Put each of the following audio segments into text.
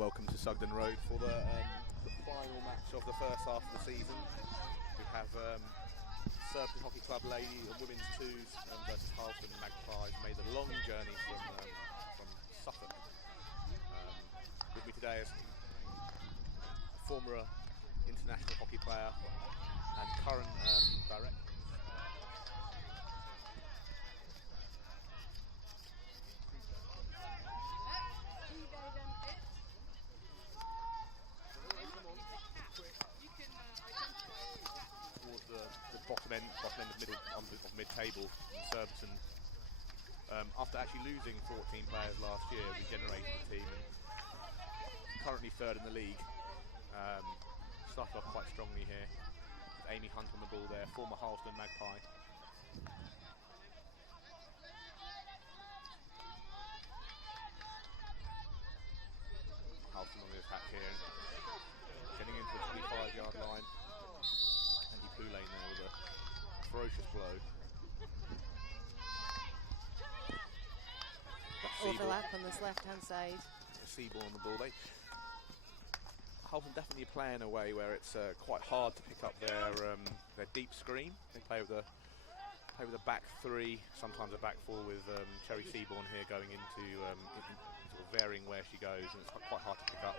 welcome to Sugden Road for the final match of the first half of the season. We have Surbiton Hockey Club Lady and Women's Twos versus Harleston Magpies, made the long journey from Suffolk. With me today is former international hockey player and current director. Bottom end of mid-table in Surbiton. After actually losing 14 players last year, we generated the team and currently third in the league. Started off quite strongly here with Amy Hunt on the ball there, former Harleston Magpie. Harleston on the attack here, getting into the 25-yard line. Lane there with a ferocious blow. Overlap on this left-hand side. Seaborn on the ball. Harleston definitely play in a way where it's quite hard to pick up their deep screen. They play with a back three, sometimes a back four with Cherry Seaborn here going into sort of varying where she goes, and it's quite hard to pick up.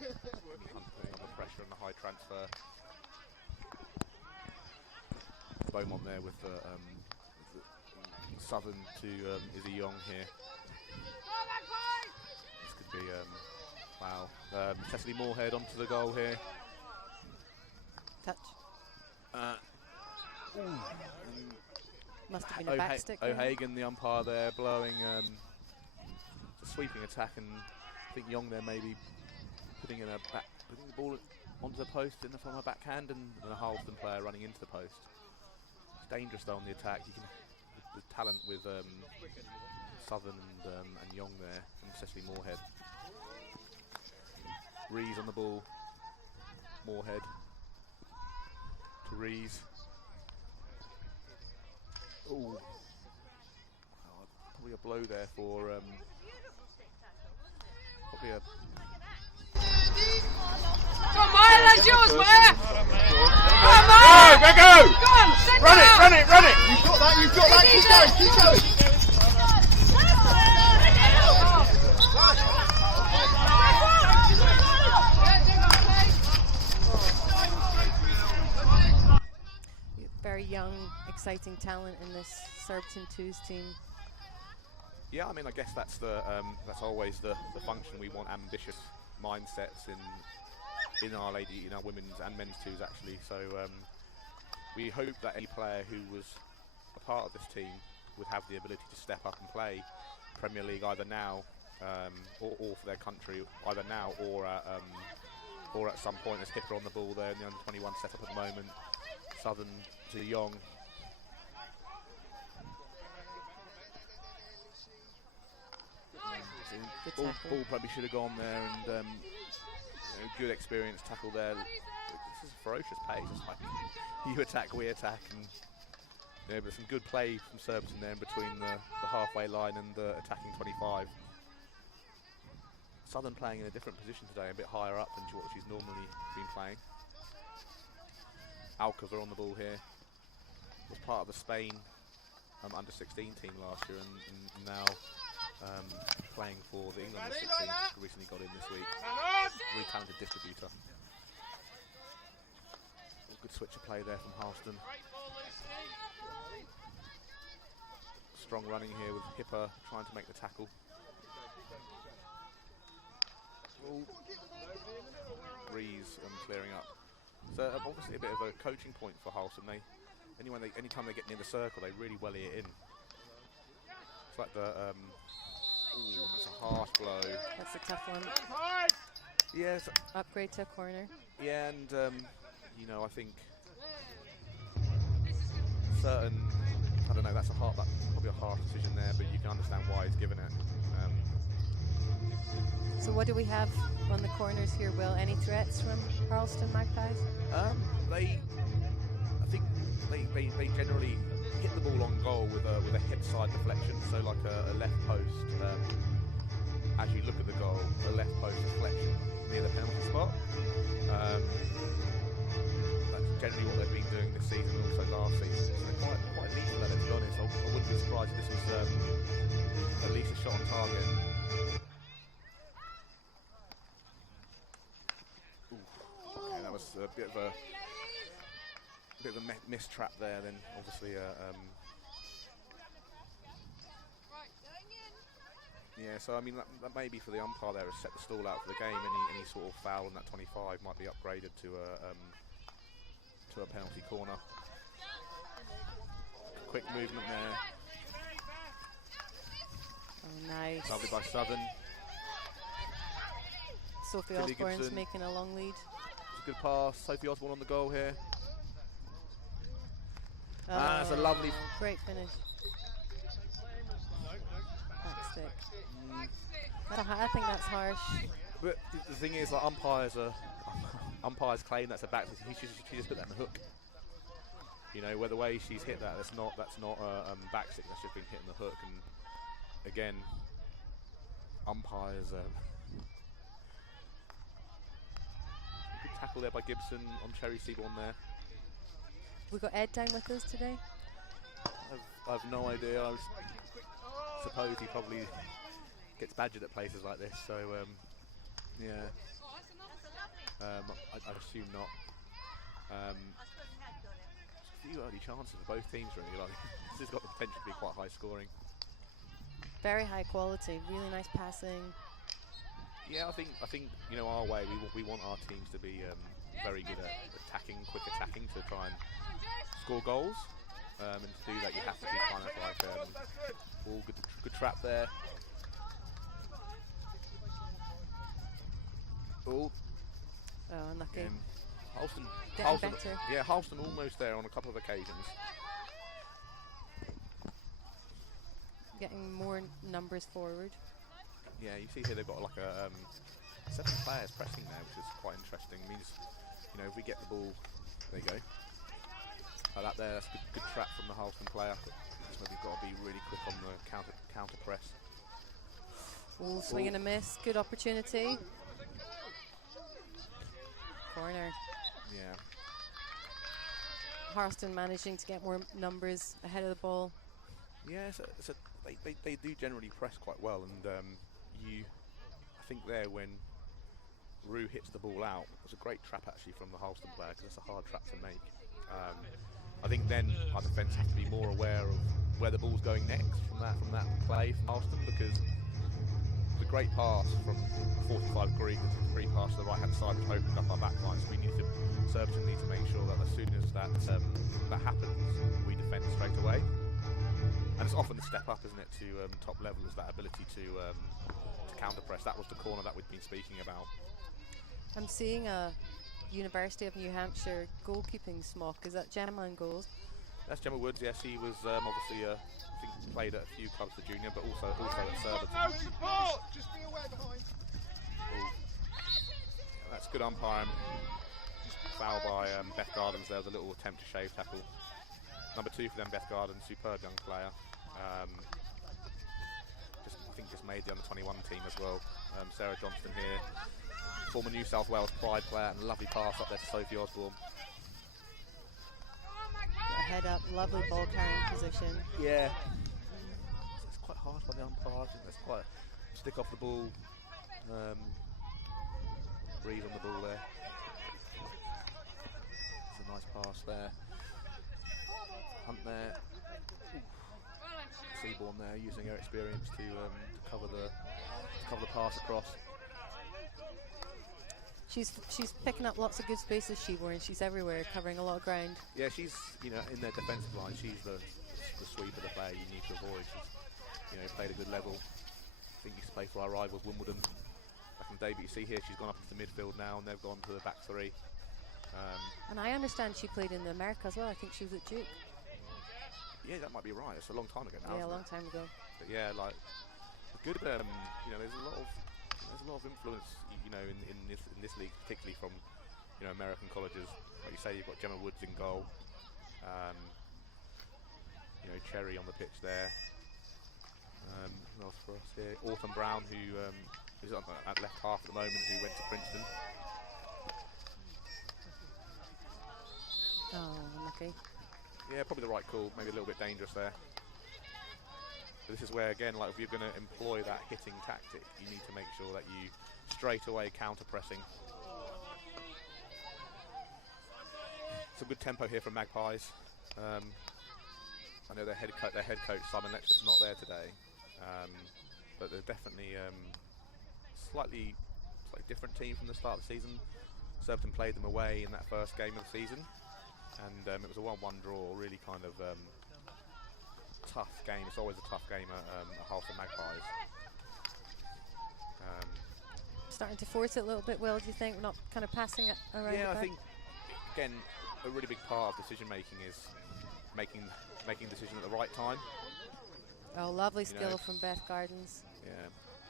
Hunt putting on the pressure and the high transfer. Beaumont there with the Southern to Izzy Young here. This could be wow. Cecily Moorhead onto the goal here. Touch. Must have been a back stick. O'Hagan, the umpire there, blowing a sweeping attack, and I think Young there maybe putting the ball onto the post from her backhand, and a Harleston player running into the post. It's dangerous though on the attack. You can the talent with Southern and Young there, and Cecily Moorhead. Rees on the ball. Moorhead to Rees. Oh, probably a blow there for probably a. Come on, that's yours, man! Come on! Go! Go on, run it! You've got that, keep going! Very young, exciting talent in this Surbiton Twos team. Yeah, I mean, I guess that's always the function. We want ambitious mindsets in our women's and men's twos actually. So we hope that any player who was a part of this team would have the ability to step up and play Premier League either now or for their country, either now or at some point. There's Hipper on the ball there in the under-21 setup at the moment. Southern to Young. Ball probably should have gone there, and good experience tackle there. This is a ferocious pace. It's like you attack, we attack, and but some good play from Surbiton there in between the halfway line and the attacking 25. Southern playing in a different position today, a bit higher up than what she's normally been playing. Alcova on the ball here. Was part of the Spain under-16 team last year, and now playing for the England under-16. Recently got in this week. Really talented distributor. Good switch of play there from Harleston. Strong running here with Hipper trying to make the tackle. Rees clearing up. So obviously a bit of a coaching point for Harleston. Anytime they get near the circle, they really welly it in. It's like the that's a harsh blow. That's a tough one. Yes. Upgrade to a corner. Yeah, and I think certain. I don't know. That's probably a harsh decision there, but you can understand why he's given it. So what do we have on the corners here, Will? Any threats from Harleston Magpies? They generally hit the ball on goal with a hip side deflection, so like a left post. as you look at the goal, the left post reflection near the penalty spot. That's generally what they've been doing this season and also last season. So they're quite neat for that, to be honest. I wouldn't be surprised if this was at least a shot on target. Okay, that was a bit of a missed trap there. Then obviously, yeah. So I mean, that may be for the umpire there has set the stall out for the game. Any sort of foul on that 25 might be upgraded to a penalty corner. Quick movement there. Oh, nice. Lovely by Sugden. Sophie Tilly Osborne's Gibson. making a long lead. It's a good pass. Sophie Osborne on the goal here. That's a lovely. Great finish. Back stick. I think that's harsh. But the thing is, like umpires claim that's a back. She just put that in the hook. You know, where the way she's hit that, that's not back stick. That's just been hitting the hook. And again, umpires. Good tackle there by Gibson on Cherry Seaborn there. We got Ed down with us today. I've no idea. I suppose he probably gets badgered at places like this. So yeah. I'd assume not. A few early chances for both teams, really. Like, this has got the potential to be quite high scoring. Very high quality, really nice passing. Yeah, I think you know, our way we want our teams to be very good at attacking, quick attacking, to try and score goals. And to do that, you have to be kind of like all good trap there. Oh, unlucky. Harleston, better. yeah, Harleston almost there on a couple of occasions. Getting more numbers forward. Yeah, you see here they've got like a 7 players pressing there, which is quite interesting. It means, you know, if we get the ball, there you go. Like that there, that's good trap from the Harleston player. So we've got to be really quick on the counter press. Ooh, swing and a miss. Good opportunity. Corner. Yeah. Harleston managing to get more numbers ahead of the ball. Yeah, they do generally press quite well, and I think there when Rue hits the ball out, it was a great trap actually from the Harleston player, because it's a hard trap to make. I think then our defence have to be more aware of where the ball's going next from that play from Harleston, because it's a great pass from 45 degree pass to the right hand side, which opened up our back line. So Surbiton need to make sure that as soon as that happens, we defend straight away. And it's often the step up, isn't it, to top level, is that ability to counter press. That was the corner that we've been speaking about. I'm seeing a University of New Hampshire goalkeeping smock. Is that Gemma in goals? That's Gemma Woods. Yes, he was obviously I think played at a few clubs for junior, but also at Surbiton. No support. Just be aware behind. Ooh. That's good umpiring. Foul by Beth Gardens there, with a little attempt to shave tackle. Number 2 for them, Beth Gardens, superb young player. I think just made the under-21 team as well. Sarah Johnston here, former New South Wales Pride player, and a lovely pass up there to Sophie Osborne. Head up, lovely ball carrying position. Yeah. It's quite hard by the umpire. I think that's quite stick off the ball. Breathe on the ball there. It's a nice pass there. Hunt there. Seaborn there, using her experience to cover the pass across. She's picking up lots of good spaces, Seaborn. She's everywhere, covering a lot of ground. Yeah, she's, you know, in their defensive line, she's the sweep of the player you need to avoid. She's, you know, played a good level. I think used to play for our rivals Wimbledon back in the day, but you see here she's gone up into the midfield now, and they've gone to the back 3. And I understand she played in America as well. I think she was at Duke. Yeah, that might be right. It's a long time ago now. Yeah, a long time ago. But yeah, like good. You know, there's a lot of influence. You know, in this league, particularly from, you know, American colleges. Like you say, you've got Gemma Woods in goal. You know, Cherry on the pitch there. Who else for us here? Autumn Brown, who is at left half at the moment, who went to Princeton. Oh, unlucky. Yeah, probably the right call. Maybe a little bit dangerous there. But this is where, again, like if you're going to employ that hitting tactic, you need to make sure that you straight away counter-pressing. Some good tempo here from Magpies. I know their head coach Simon Letchford's not there today, but they're definitely slightly different team from the start of the season. Surbiton played them away in that first game of the season, and it was a 1-1 draw. Really kind of tough game. It's always a tough game at Harleston Magpies. Starting to force it a little bit, Will, do you think? We're not kind of passing it around. Yeah, I think, again, a really big part of decision making is making decisions at the right time. Oh, lovely skill from Beth Gardens. Yeah,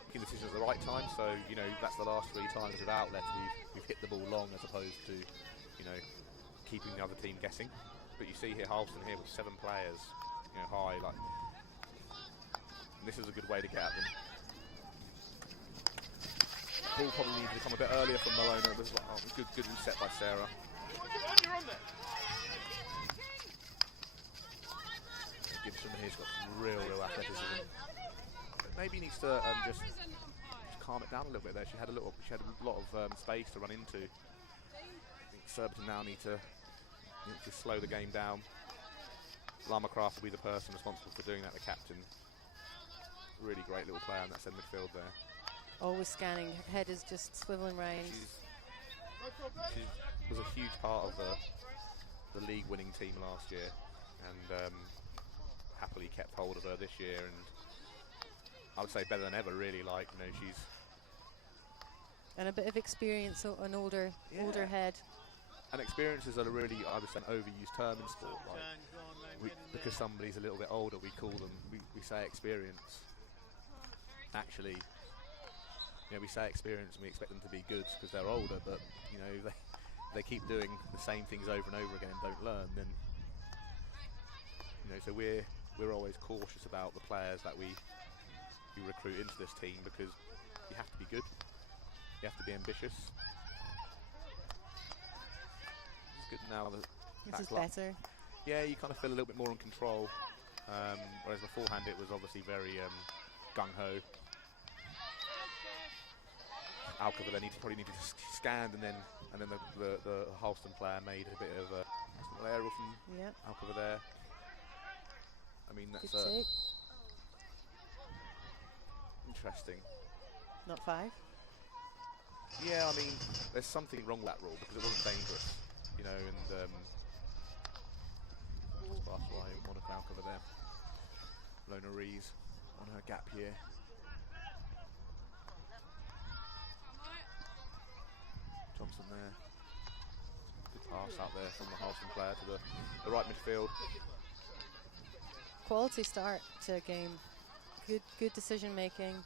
making decisions at the right time. So, you know, that's the last 3 times with outlet we've hit the ball long as opposed to, you know, keeping the other team guessing. But you see here, Harleston here with 7 players, you know, high, like, and this is a good way to get at them. Ball probably needed to come a bit earlier from Malone. It was like, good reset by Sarah. Gibson here's got some real athleticism. Maybe he needs to just calm it down a little bit there. She had a lot of space to run into. I think Surbiton now need to slow the game down. Lama Craft will be the person responsible for doing that, the captain. Really great little player in that centre midfield there. Always scanning. Her head is just swiveling round. She was a huge part of the league-winning team last year, and happily kept hold of her this year. And I would say better than ever, really. Like, you know, she's and a bit of experience, so an older head. And experience is a really, I would say, an overused term in sport. Like, because somebody's a little bit older, we call them, we say experience. Actually, you know, we say experience and we expect them to be good because they're older, but you know, they keep doing the same things over and over again and don't learn. Then, you know, so we're always cautious about the players that we recruit into this team, because you have to be good, you have to be ambitious. It's good now. This is better. Yeah, you kind of feel a little bit more in control, whereas beforehand it was obviously very gung-ho. Alcova then probably needed to scan, and then the Harleston player made a bit of a aerial from Alcova there. I mean, that's interesting. Not 5. Yeah, I mean, there's something wrong with that rule because it wasn't dangerous, you know, and that's why Monica Alcova there. Lona Rees on her gap here. Johnson there. Good pass out there from the Harleston player to the right midfield. Quality start to a game. Good decision making.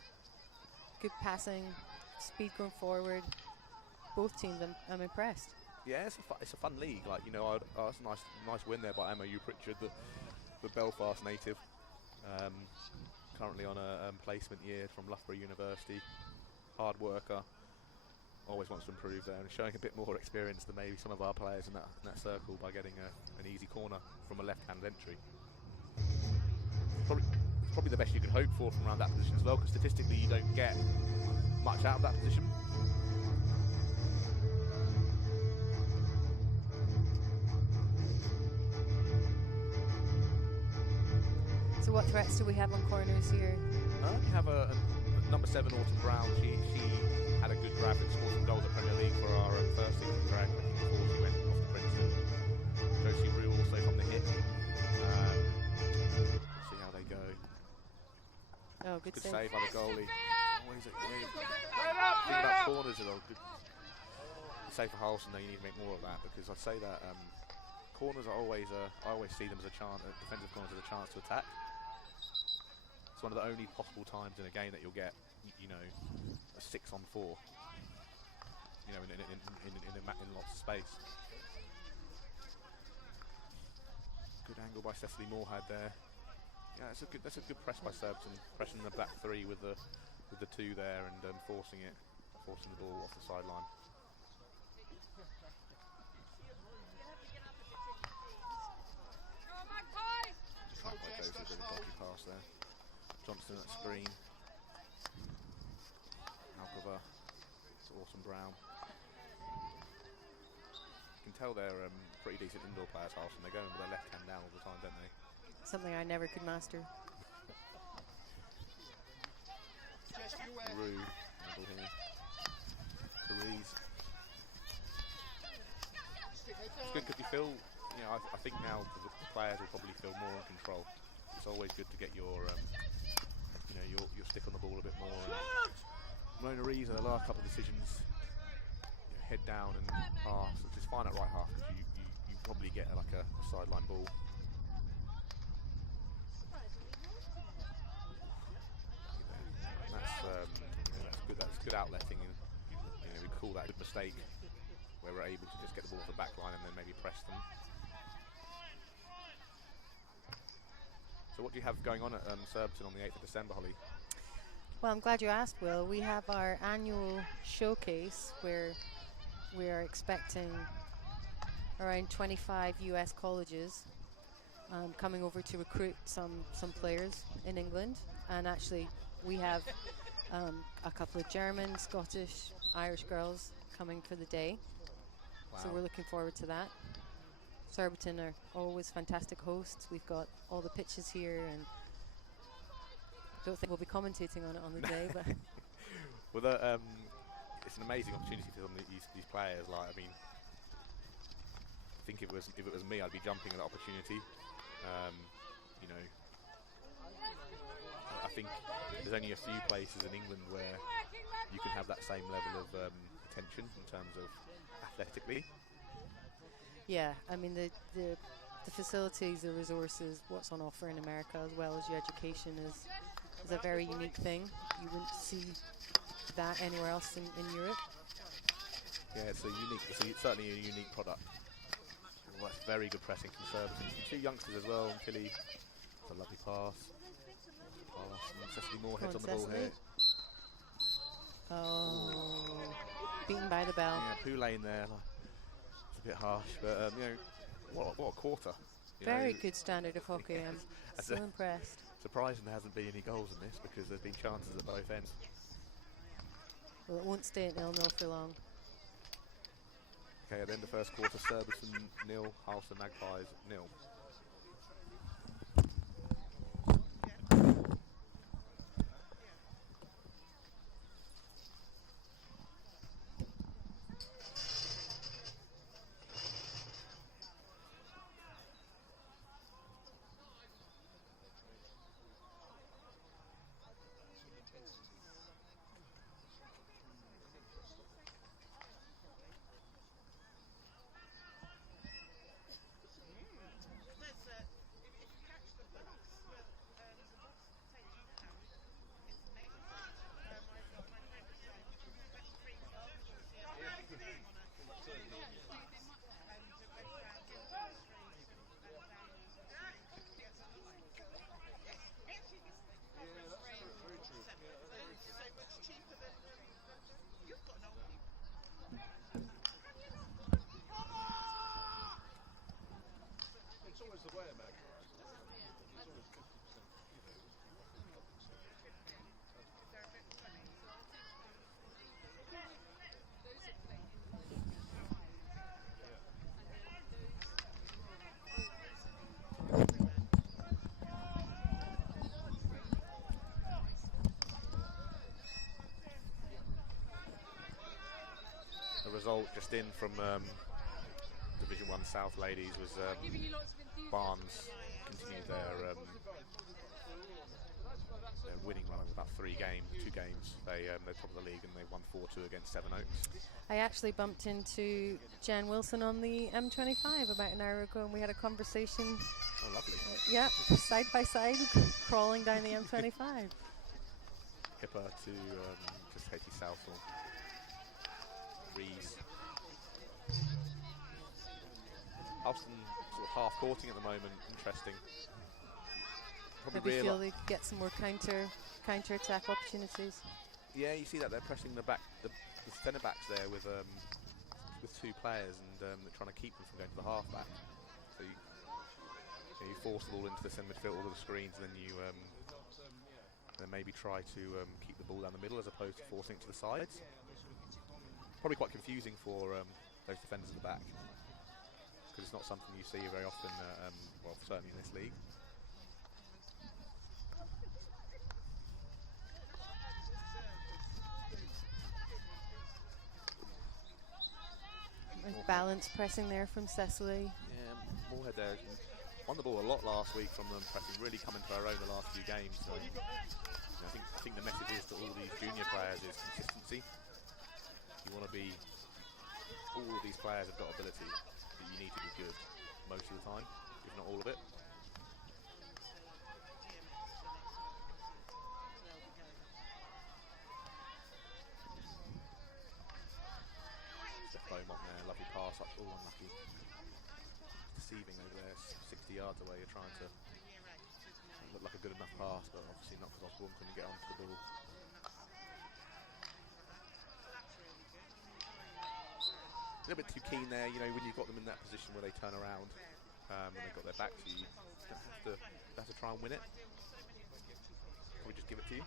Good passing. Speed going forward. Both teams, I'm impressed. Yeah, it's a fun league. Like, you know, it's a nice win there by MOU Pritchard, the Belfast native. Currently on a placement year from Loughborough University. Hard worker. Always wants to improve there, and showing a bit more experience than maybe some of our players in that circle by getting an easy corner from a left-hand entry. Probably the best you can hope for from around that position as well, because statistically you don't get much out of that position. So what threats do we have on corners here? We have a number 7, Autumn Brown. She had a good grab and scored some goals at Premier League for our first season drag before she went off to Princeton. Josie Rue also from the hit. See how they go. Oh, good save by the goalie. Always a thing about corners, good save for Harleston. Though you need to make more of that, because I'd say that corners are always I always see them as a chance, defensive corners as a chance to attack. It's one of the only possible times in a game that you'll get, you know, a 6-on-4, you know, in lots of space. Good angle by Cecily Moorhead there. Yeah, that's a good press by Surbiton, pressing the back three with the two there and forcing the ball off the sideline. Goes with a dodgy pass there. Johnston at screen. Alcova to Orson Brown. You can tell they're pretty decent indoor players, Harleston. They go in with their left hand down all the time, don't they? Something I never could master. Rue, here. Therese. It's good because you feel, you know, I think now the players will probably feel more in control. It's always good to get your, you know, your stick on the ball a bit more. Mona Rees, the last couple of decisions, you know, head down and pass, which is fine at right half because you probably get like a sideline ball. That's good outletting, and you know, we call that a good mistake where we're able to just get the ball off the back line and then maybe press them. So what do you have going on at Surbiton on the 8th of December, Holly? Well, I'm glad you asked, Will. We have our annual showcase where we are expecting around 25 US colleges coming over to recruit some players in England, and actually we have a couple of German, Scottish, Irish girls coming for the day. Wow. So we're looking forward to that. Surbiton are always fantastic hosts. We've got all the pitches here, and I don't think we'll be commentating on it on the day. But well, it's an amazing opportunity for some of these players. Like, I mean, I think if it was me, I'd be jumping at the opportunity. You know, I think there's only a few places in England where you can have that same level of attention in terms of athletically. Yeah, I mean the facilities, the resources, what's on offer in America, as well as your education, is a very unique thing. You wouldn't see that anywhere else in Europe. Yeah, it's certainly a unique product. Well, that's very good pressing from Surbiton. Two youngsters as well, and Tilly. It's a lovely pass. And Cecily Moore heads on the ball here. Oh, beaten by the bell. Yeah, Poo Lane there. It's a bit harsh, but you know, what a quarter. Very good standard of hockey. I'm so impressed. Surprising there hasn't been any goals in this because there's been chances at both ends. Well, it won't stay at 0-0 for long. Okay, at the end of the first quarter, Surbiton 0, Harleston Magpies 0. The result just in from Division 1 South ladies was Barnes continued their winning run of about 2 games. They're top of the league and they won 4-2 against Seven Oaks. I actually bumped into Jen Wilson on the M25 about an hour ago, and we had a conversation. Oh, lovely. Yeah, side by side, crawling down the M25. Hipper to Katie Southall. Rees. Harleston sort of half-courting at the moment. Interesting. probably Maybe feel realise. they could get some more counter attack opportunities. Yeah, you see that they're pressing the centre backs there with 2 players, and they're trying to keep them from going to the half back. So you force the ball into the centre midfield with the screens, and then you then maybe try to keep the ball down the middle as opposed to forcing it to the sides. Probably quite confusing for those defenders at the back, because it's not something you see very often. Well, certainly in this league. Nice balance pressing there from Cecily. Yeah, Moorhead there won the ball a lot last week from them pressing, really coming to our own the last few games. So, I think the message is to all these junior players is consistency. You want to be, all of these players have got ability, but you need to be good most of the time, if not all of it. Beaumont there, lovely pass up, unlucky. Deceiving over there, 60 yards away, you're trying to look like a good enough pass, but obviously not, because Osborne couldn't get onto the ball. A little bit too keen there, when you've got them in that position where they turn around and they've got their back to you, you have to try and win it. Probably just give it to you.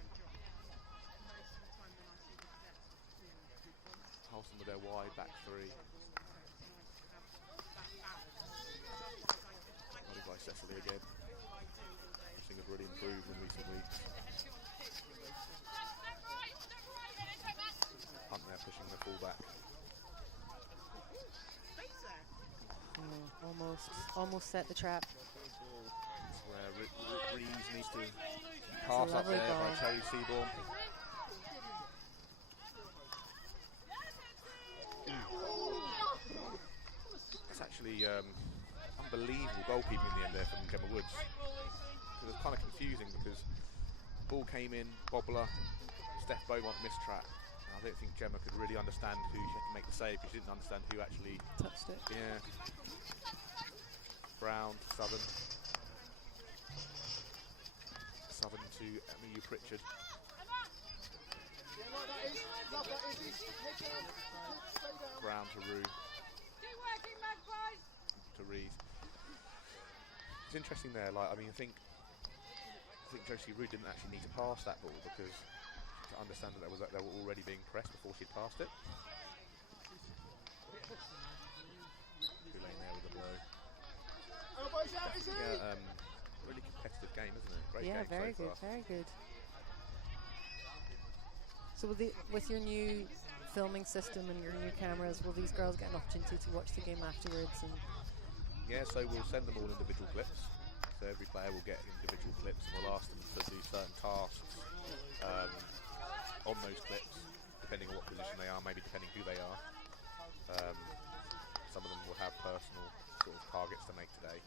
Harleston with their wide back 3. Running by Cecily again. I think have really improved in recent weeks. Hunt there pushing the full back. Almost set the trap. That's where Reeves needs to pass up there by Cherry Seaborn. It's actually unbelievable goalkeeping in the end there from Gemma Woods. It was kind of confusing because the ball came in, bobbler, Steph Beaumont missed track. I don't think Gemma could really understand who she had to make the save, because she didn't understand who actually touched it. Yeah. Brown to Southern. Southern to Emu Pritchard. Brown to Rue. To Rees. It's interesting there. I think Josie Rue didn't actually need to pass that ball, because to understand that they were already being pressed before she'd passed it. Tulane there with a blow. Yeah, really competitive game, isn't it? Great game very so good, far. very good. So with your new filming system and your new cameras, will these girls get an opportunity to watch the game afterwards? And yeah, so we'll send them all individual clips. So every player will get individual clips, and we'll ask them to do certain tasks on those clips, depending on what position they are, maybe depending who they are. Some of them will have personal sort of targets to make today,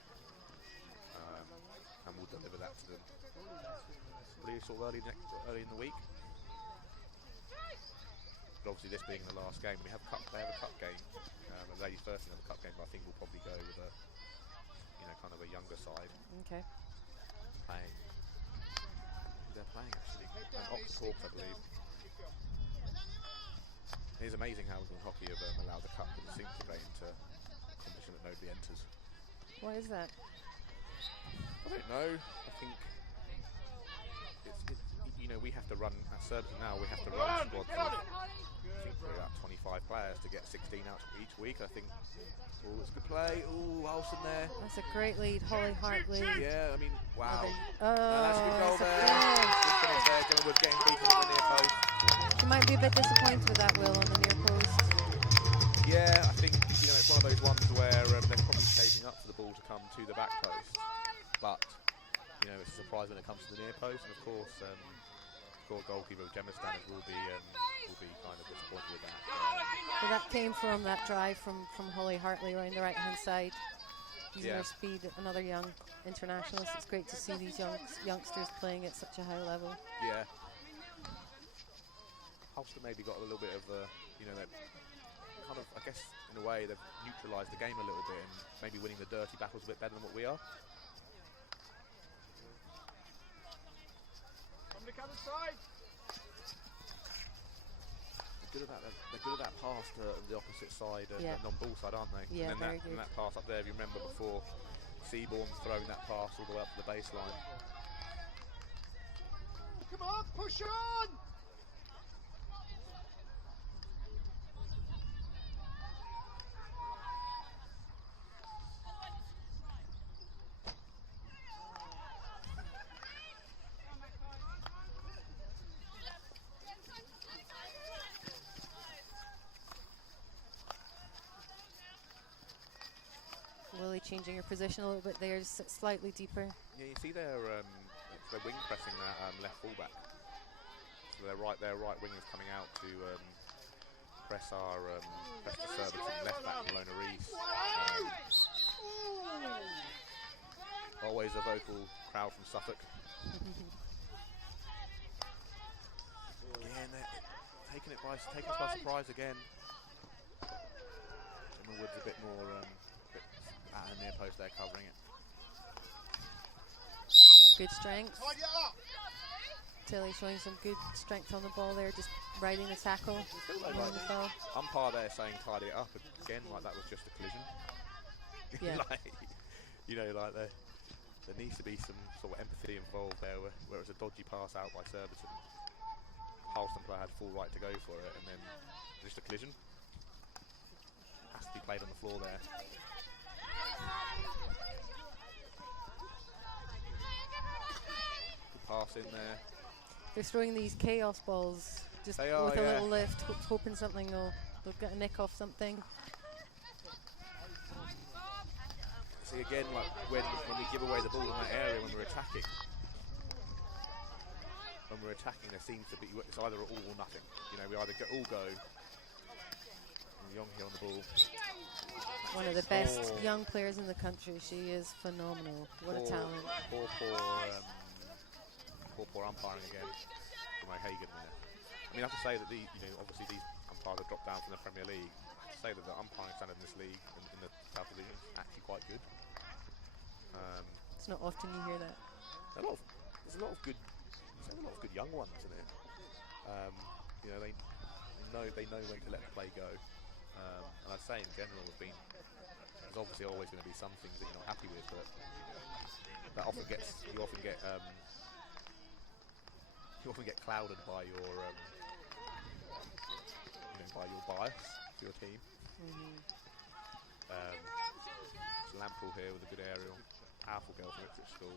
and we'll deliver that to them probably sort of early in the week. But obviously, this being the last game, they have a cup game. The ladies first have a cup game, but I think we'll probably go with a kind of a younger side. Okay. Playing. They're playing actually. Oxford Hawks, I believe. It is amazing how the hockey have allowed the cup and the integrate into a competition that nobody enters. Why is that? I don't know. I think it's we have to run at Surbiton now. We have to run squads. I think we're about 25 players to get 16 out each week. I think. Oh, it's good play. Oh, Harleston there. That's a great lead, Holly Hartley. Yeah, I mean, wow. Oh, that's a good goal there. Good finish there. Gemma Woods getting beaten on the near post. She might be a bit disappointed with that, Will, on the near post. Yeah, I think it's one of those ones where they're probably shaping up for the ball to come to the back post, but it's a surprise when it comes to the near post, and of course, goalkeeper Gemma Stannard will be kind of disappointed with that. Well, that came from that drive from Holly Hartley around the right-hand side, using her speed. Another young internationalist. It's great to see these youngsters playing at such a high level. Yeah. Harleston maybe got a little bit of that kind of, I guess, in a way, they've neutralised the game a little bit and maybe winning the dirty battles a bit better than what we are. Quick other side. They're good at that pass to the opposite side, Yeah. non-ball side, aren't they? Yeah, and then very that, good. and that pass up there, if you remember before, Seabourne's throwing that pass all the way up to the baseline. Come on, push on. Willie changing her position a little bit there, just slightly deeper. Yeah, you see they're wing pressing that left fullback. So their right wing is coming out to press the Surbiton left back, Malona Reese. Always a vocal crowd from Suffolk. Again, they're taking us by surprise again. Gemma Wood's a bit more at the near post there, covering it. Good strength. Tidy it up. Tilly showing some good strength on the ball there, just riding the tackle. winning the foul. Umpire there saying tidy it up again, like that was just a collision. Yeah. Like there needs to be some sort of empathy involved there, where it was a dodgy pass out by Surbiton. Harleston player had full right to go for it, and then just a collision. Has to be played on the floor there. Good pass in there. They're throwing these chaos balls just They are, with a yeah. little lift, hoping something they'll get a nick off something. See again, like when we give away the ball in that area when we're attacking. When we're attacking, there seems to be it's either all or nothing. We either all go. And Young here on the ball. One of the best young players in the country. She is phenomenal. What a talent. Poor umpiring again from O'Hagan there. I mean, I have to say that obviously these umpires have dropped down from the Premier League. I have to say that the umpiring standard in this league, in the South Division, is actually quite good. It's not often you hear that. There's a lot of good young ones in it. They know when to let the play go. And I'd say in general, there's obviously always going to be some things that you're not happy with, but that often you often get clouded by your bias for your team. Lamprell here with a good aerial. Powerful girl from Ipswich School.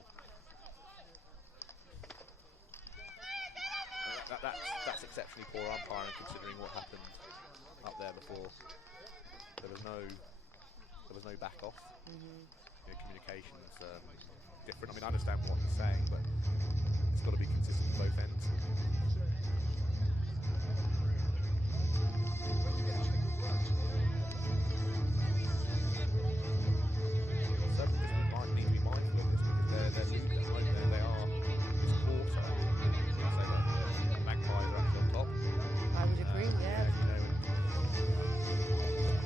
That's exceptionally poor umpiring considering what happened up there before. There was no back off. Communications different. I mean, I understand what he's saying, but it's got to be consistent both ends. Need to be mindful of this because they're leading at the moment. They are this quarter. I'd say that the Magpies are actually on top. I would agree, yeah.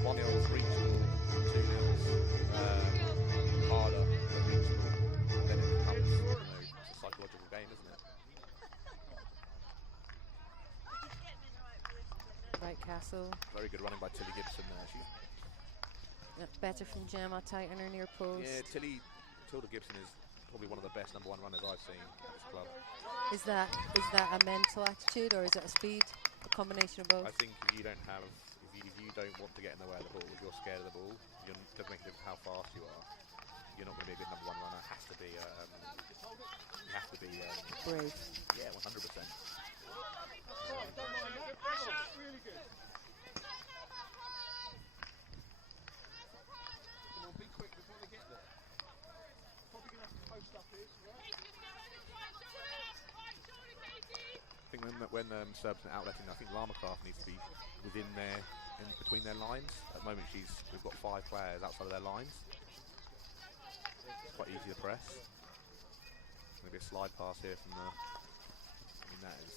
1-0's reachable, 2-0's harder but reachable. Then it becomes it's a psychological game, isn't it? Right, Castle. Very good running by Tilly Gibson there. Better from Gemma, tight on her near post. Yeah, Tilda Gibson is probably one of the best #1 runners I've seen at this club. Is that a mental attitude or is it a speed? A combination of both? I think if you don't want to get in the way of the ball, if you're scared of the ball, it doesn't make a difference how fast you are. You're not going to be a good #1 runner. It has to be. You have to be brave. Yeah, 100%. Really good. Come on, be quick before they get there. Probably going to have to post up here, right? I think when Surbiton outletting, I think Lamacraft needs to be within there, in between their lines. At the moment, we've got 5 players outside of their lines. It's quite easy to press. Maybe a slide pass here from the. That is.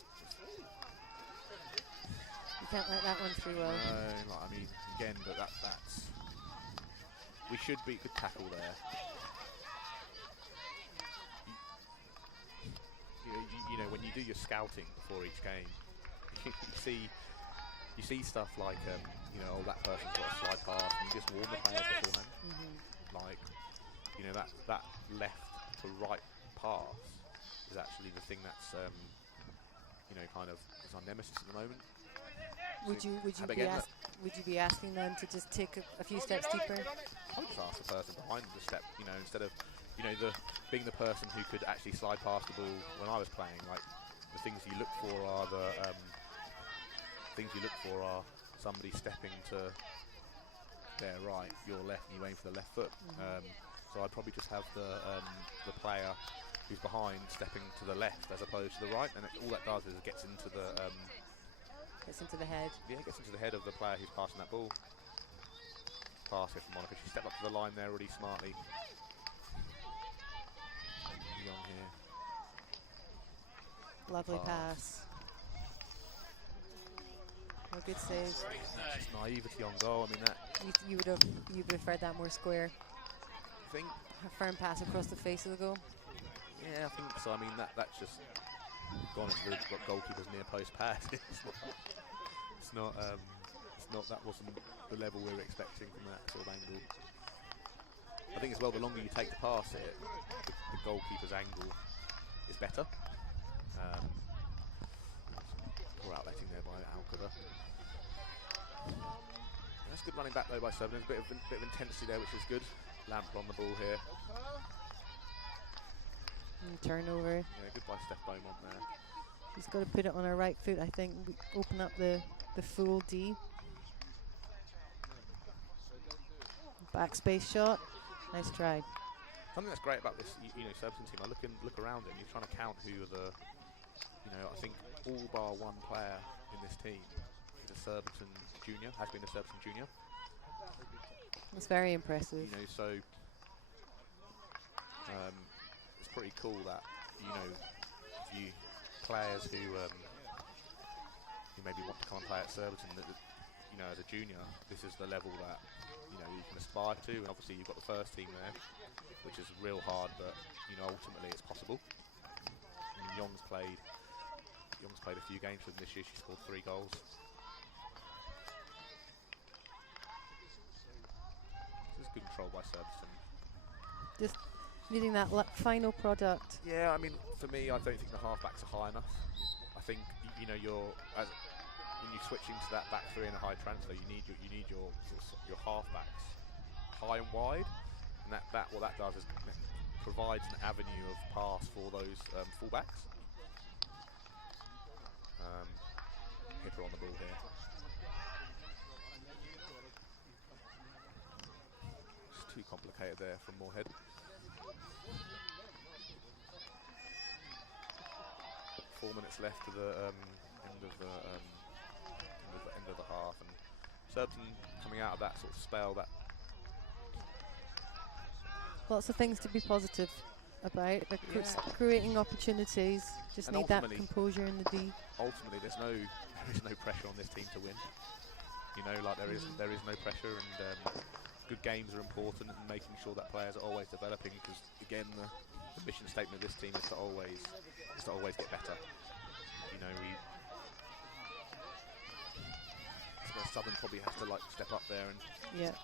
You can't let that one through well. No, again, but that's. We should be good tackle there. You you know, when you do your scouting before each game, you see stuff like, you know, oh, that person's got a slide pass, and you just warn the players beforehand. Like, you know, that left to right pass is actually the thing that's, you know, kind of is our nemesis at the moment. Would So you be asking them to just take a few steps deeper? I would just ask the person behind the step, you know, instead of, you know, being the person who could actually slide past the ball when I was playing. Like, the things you look for are somebody stepping to their right, your left, and you aim for the left foot. So I'd probably just have the player who's behind stepping to the left as opposed to the right, and all that does is it gets into the Gets into the head. yeah, it gets into the head of the player who's passing that ball. Pass it from Monica. She stepped up to the line there really smartly. Young here. Lovely pass. Oh, good save. Just naivety on goal. I mean, that You would have preferred that more square. I think. A firm pass across the face of the goal. Yeah, I think so. I mean, that's just gone into the goalkeeper's near post pass. It's not. That wasn't the level we were expecting from that sort of angle. I think as well, the longer you take to pass it, the goalkeeper's angle is better. Poor outletting there by Alcada. That's good running back though by Sugden. There's a bit of intensity there, which is good. Lamper on the ball here. And turnover. Yeah, good by Steph Beaumont there. She's got to put it on her right foot, I think. Open up the full D. Backspace shot. Nice try. Something that's great about this, you know, Surbiton team. I look around it, and you're trying to count who are the, you know, I think all bar one player in this team is a Surbiton junior. Has been a Surbiton junior. That's very impressive. You know, so it's pretty cool that, you know, players who maybe want to come and play at Surbiton, that, you know, as a junior, this is the level that, you know, you can aspire to. And obviously you've got the first team there, which is real hard, but, you know, ultimately it's possible. I mean, Young's played a few games with them this year. She scored 3 goals. This is good control by Surbiton. Just needing that final product. Yeah, I mean, for me, I don't think the halfbacks are high enough. I think, you know, when you're switching to that back three in a high transfer, you need your halfbacks high and wide, and what that does is provides an avenue of pass for those fullbacks. Hit her on the ball here. It's too complicated there from Moorhead. 4 minutes left to the end of the half, and Surbiton coming out of that sort of spell. That lots of things to be positive about. Creating opportunities. Just and need that composure in the D. Ultimately, there is no pressure on this team to win. You know, like there is no pressure, and good games are important, and making sure that players are always developing. Because again, the mission statement of this team is to always get better. You know, Southern probably has to step up there and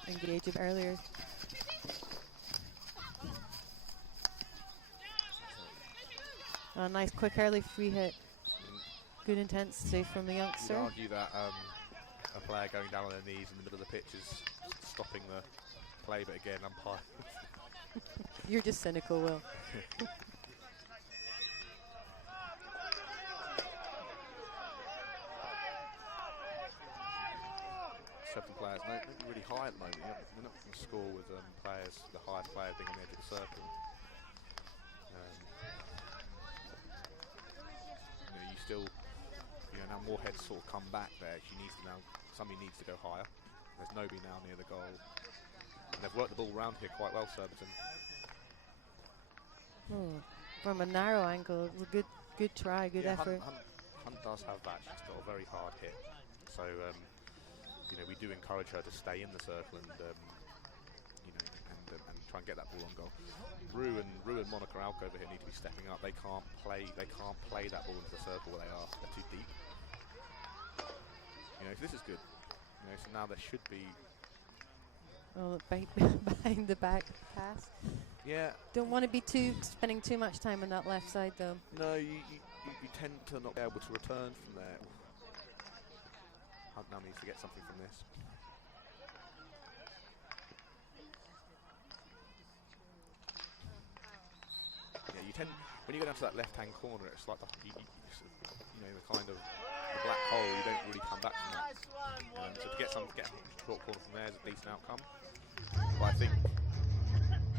engage it earlier. A nice quick early free hit. Good intensity from the youngster. You'd argue that a player going down on their knees in the middle of the pitch is stopping the play, but again, umpire. You're just cynical, Will. Seven players, no, really high at the moment. You're not going to score with players, the highest player being on the edge of the circle. You know, you still, you know, now Moorhead's sort of come back there. Somebody needs to go higher. There's nobody now near the goal. And they've worked the ball around here quite well, Surbiton. From a narrow angle, it was a good try, good effort. Hunt does have that. She's got a very hard hit. So, you know, we do encourage her to stay in the circle and, you know, and and try and get that ball on goal. Rue and Monica Alco over here need to be stepping up. They can't play that ball into the circle where they are. They're too deep. You know, so this is good. You know, so now there should be. Oh, behind the back pass. Yeah. Don't want to be spending too much time on that left side though. No, you tend to not be able to return from there. Hunt now needs to get something from this. Yeah, you tend when you go down to that left-hand corner, it's like you know, the kind of the black hole. You don't really come back from that. So to get a short corner from there is a decent outcome. But I think,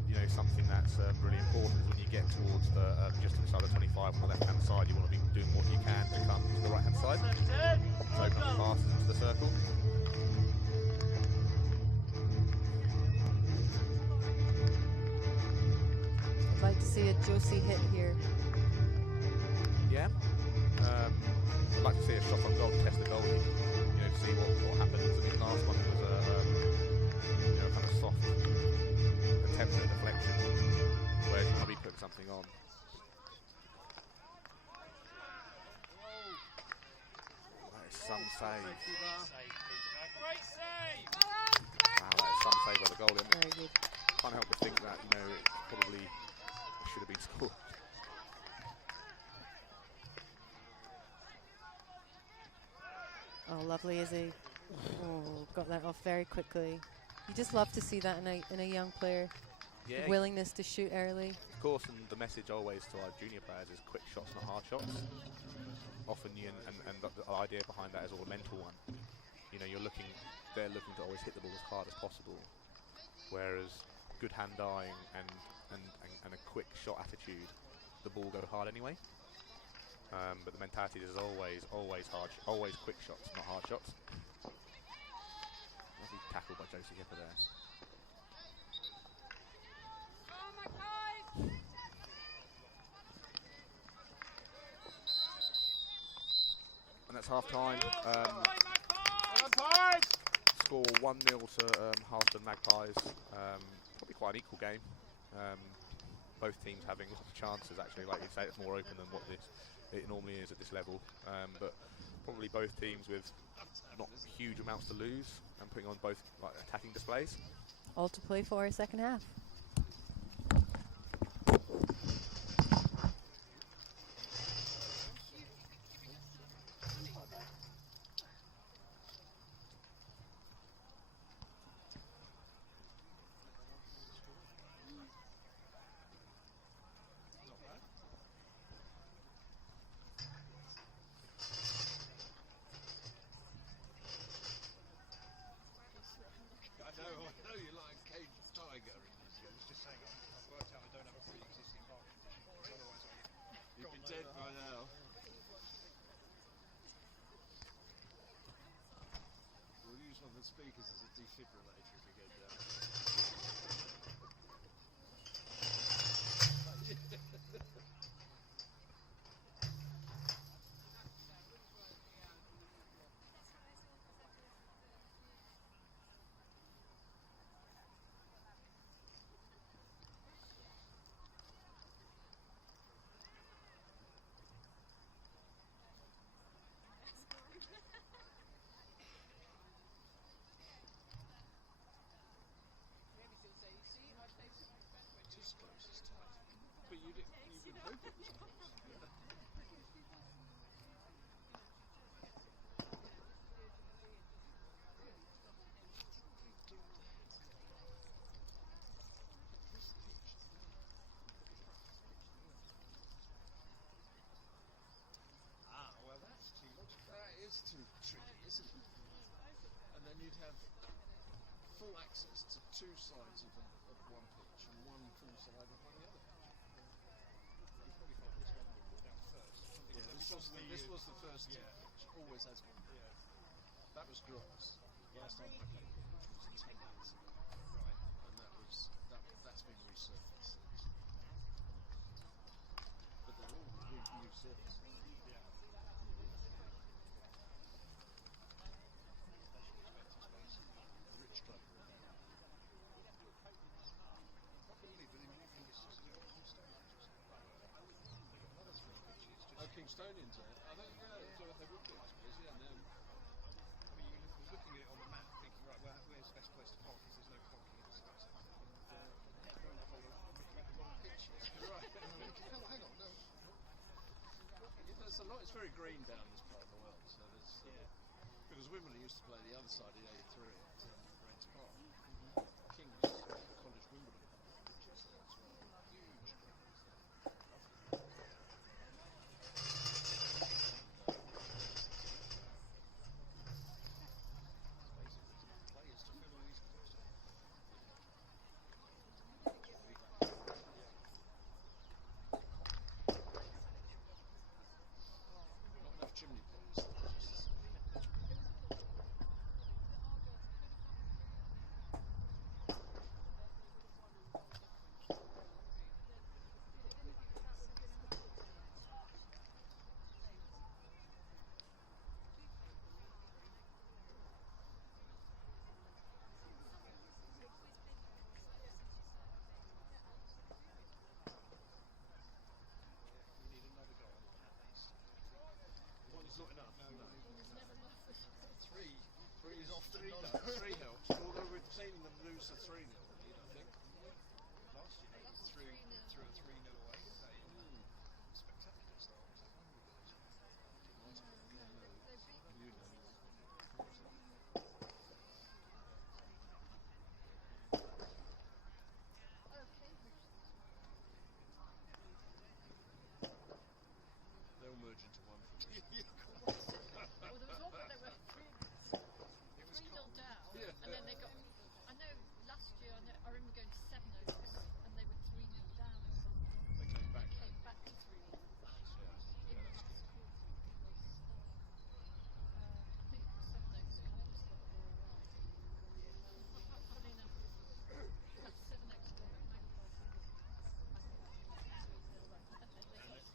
you know, something that's really important is when you get towards the just to the side of 25 on the left-hand side, you want to be doing what you can to come to the right-hand side. To open up the passes into the circle. I'd like to see a Josie hit here. Yeah. I'd like to see a shot on goal to test the goalie. You know, to see what happens. I mean, last one was a you know, kind of soft attempt at deflection, where you probably put something on. That is some save. Great save! Wow, that is some save by the goalie. Very good. Can't help but think that, you know, it probably should have been scored. Oh, lovely, Izzy. Oh, got that off very quickly. You just love to see that in a young player. Yeah. Willingness to shoot early. Of course, and the message always to our junior players is quick shots, not hard shots. Often, and the idea behind that is all a mental one. You know, they're looking to always hit the ball as hard as possible. Whereas good hand-eyeing and a quick shot attitude, the ball go hard anyway. But the mentality is always quick shots, not hard shots. Lovely tackle by Josie Hipper there. And that's half time. Score 1-0 to Harleston Magpies. Probably quite an equal game. Both teams having lots of chances, actually. Like you say, it's more open than what it normally is at this level. But probably both teams with not huge amounts to lose and putting on both like attacking displays. All to play for a second half. I know you like Cage Tiger. I was just saying, I've worked out I don't have a pre-existing heart condition. Otherwise, you'd be dead by now. We'll use one of the speakers as a defibrillator if we go down. Just close as tight. But you would hope it was close. Well that's too much. That is too tricky, isn't it? And then you'd have full access to two sides of one pitch and one full side of one the other pitch. You probably find this one will put down first. Yeah, this was the first pitch. Always has been. Yeah. That was grass. Last time I played it, which was 10 years ago. Right. And that's been resurfaced. But they're all new surfaces. Yeah. Rich club. Harlestonians there. I think they would be, I suppose. Yeah, and I mean, you was looking at it on the map, thinking, right, where's the best place to park? Because there's no parking in this place. And lo and behold, I'm looking at the wrong pictures. right. And I'm thinking, oh, hang on, no. There's a lot. It's very green down this part of the world. So there's because Wimbledon used to play the other side in '83 at Rains Park. King's College Wimbledon, which is there as well. Huge crowds there. Basically, players to fill all these clubs. Not enough chimney pots. We need another guy on at least. One is not enough. No. Three is often not enough. 3 helps. Although we've seen them lose a 3-0 lead, I think. Last year they threw a 3-0 away, didn't they? Spectacular start. You know. They'll merge into one for me. Well, there was one where they were It was 3-0 down, Yeah. and then they got. I know last year, I remember going to Sevenoaks, and they were 3-0 down. They came back. Came back to 3-0. Yeah, that's good. I think Sevenoaks kind of just got it all right. Funny enough, that Sevenoaks scored at Magpies.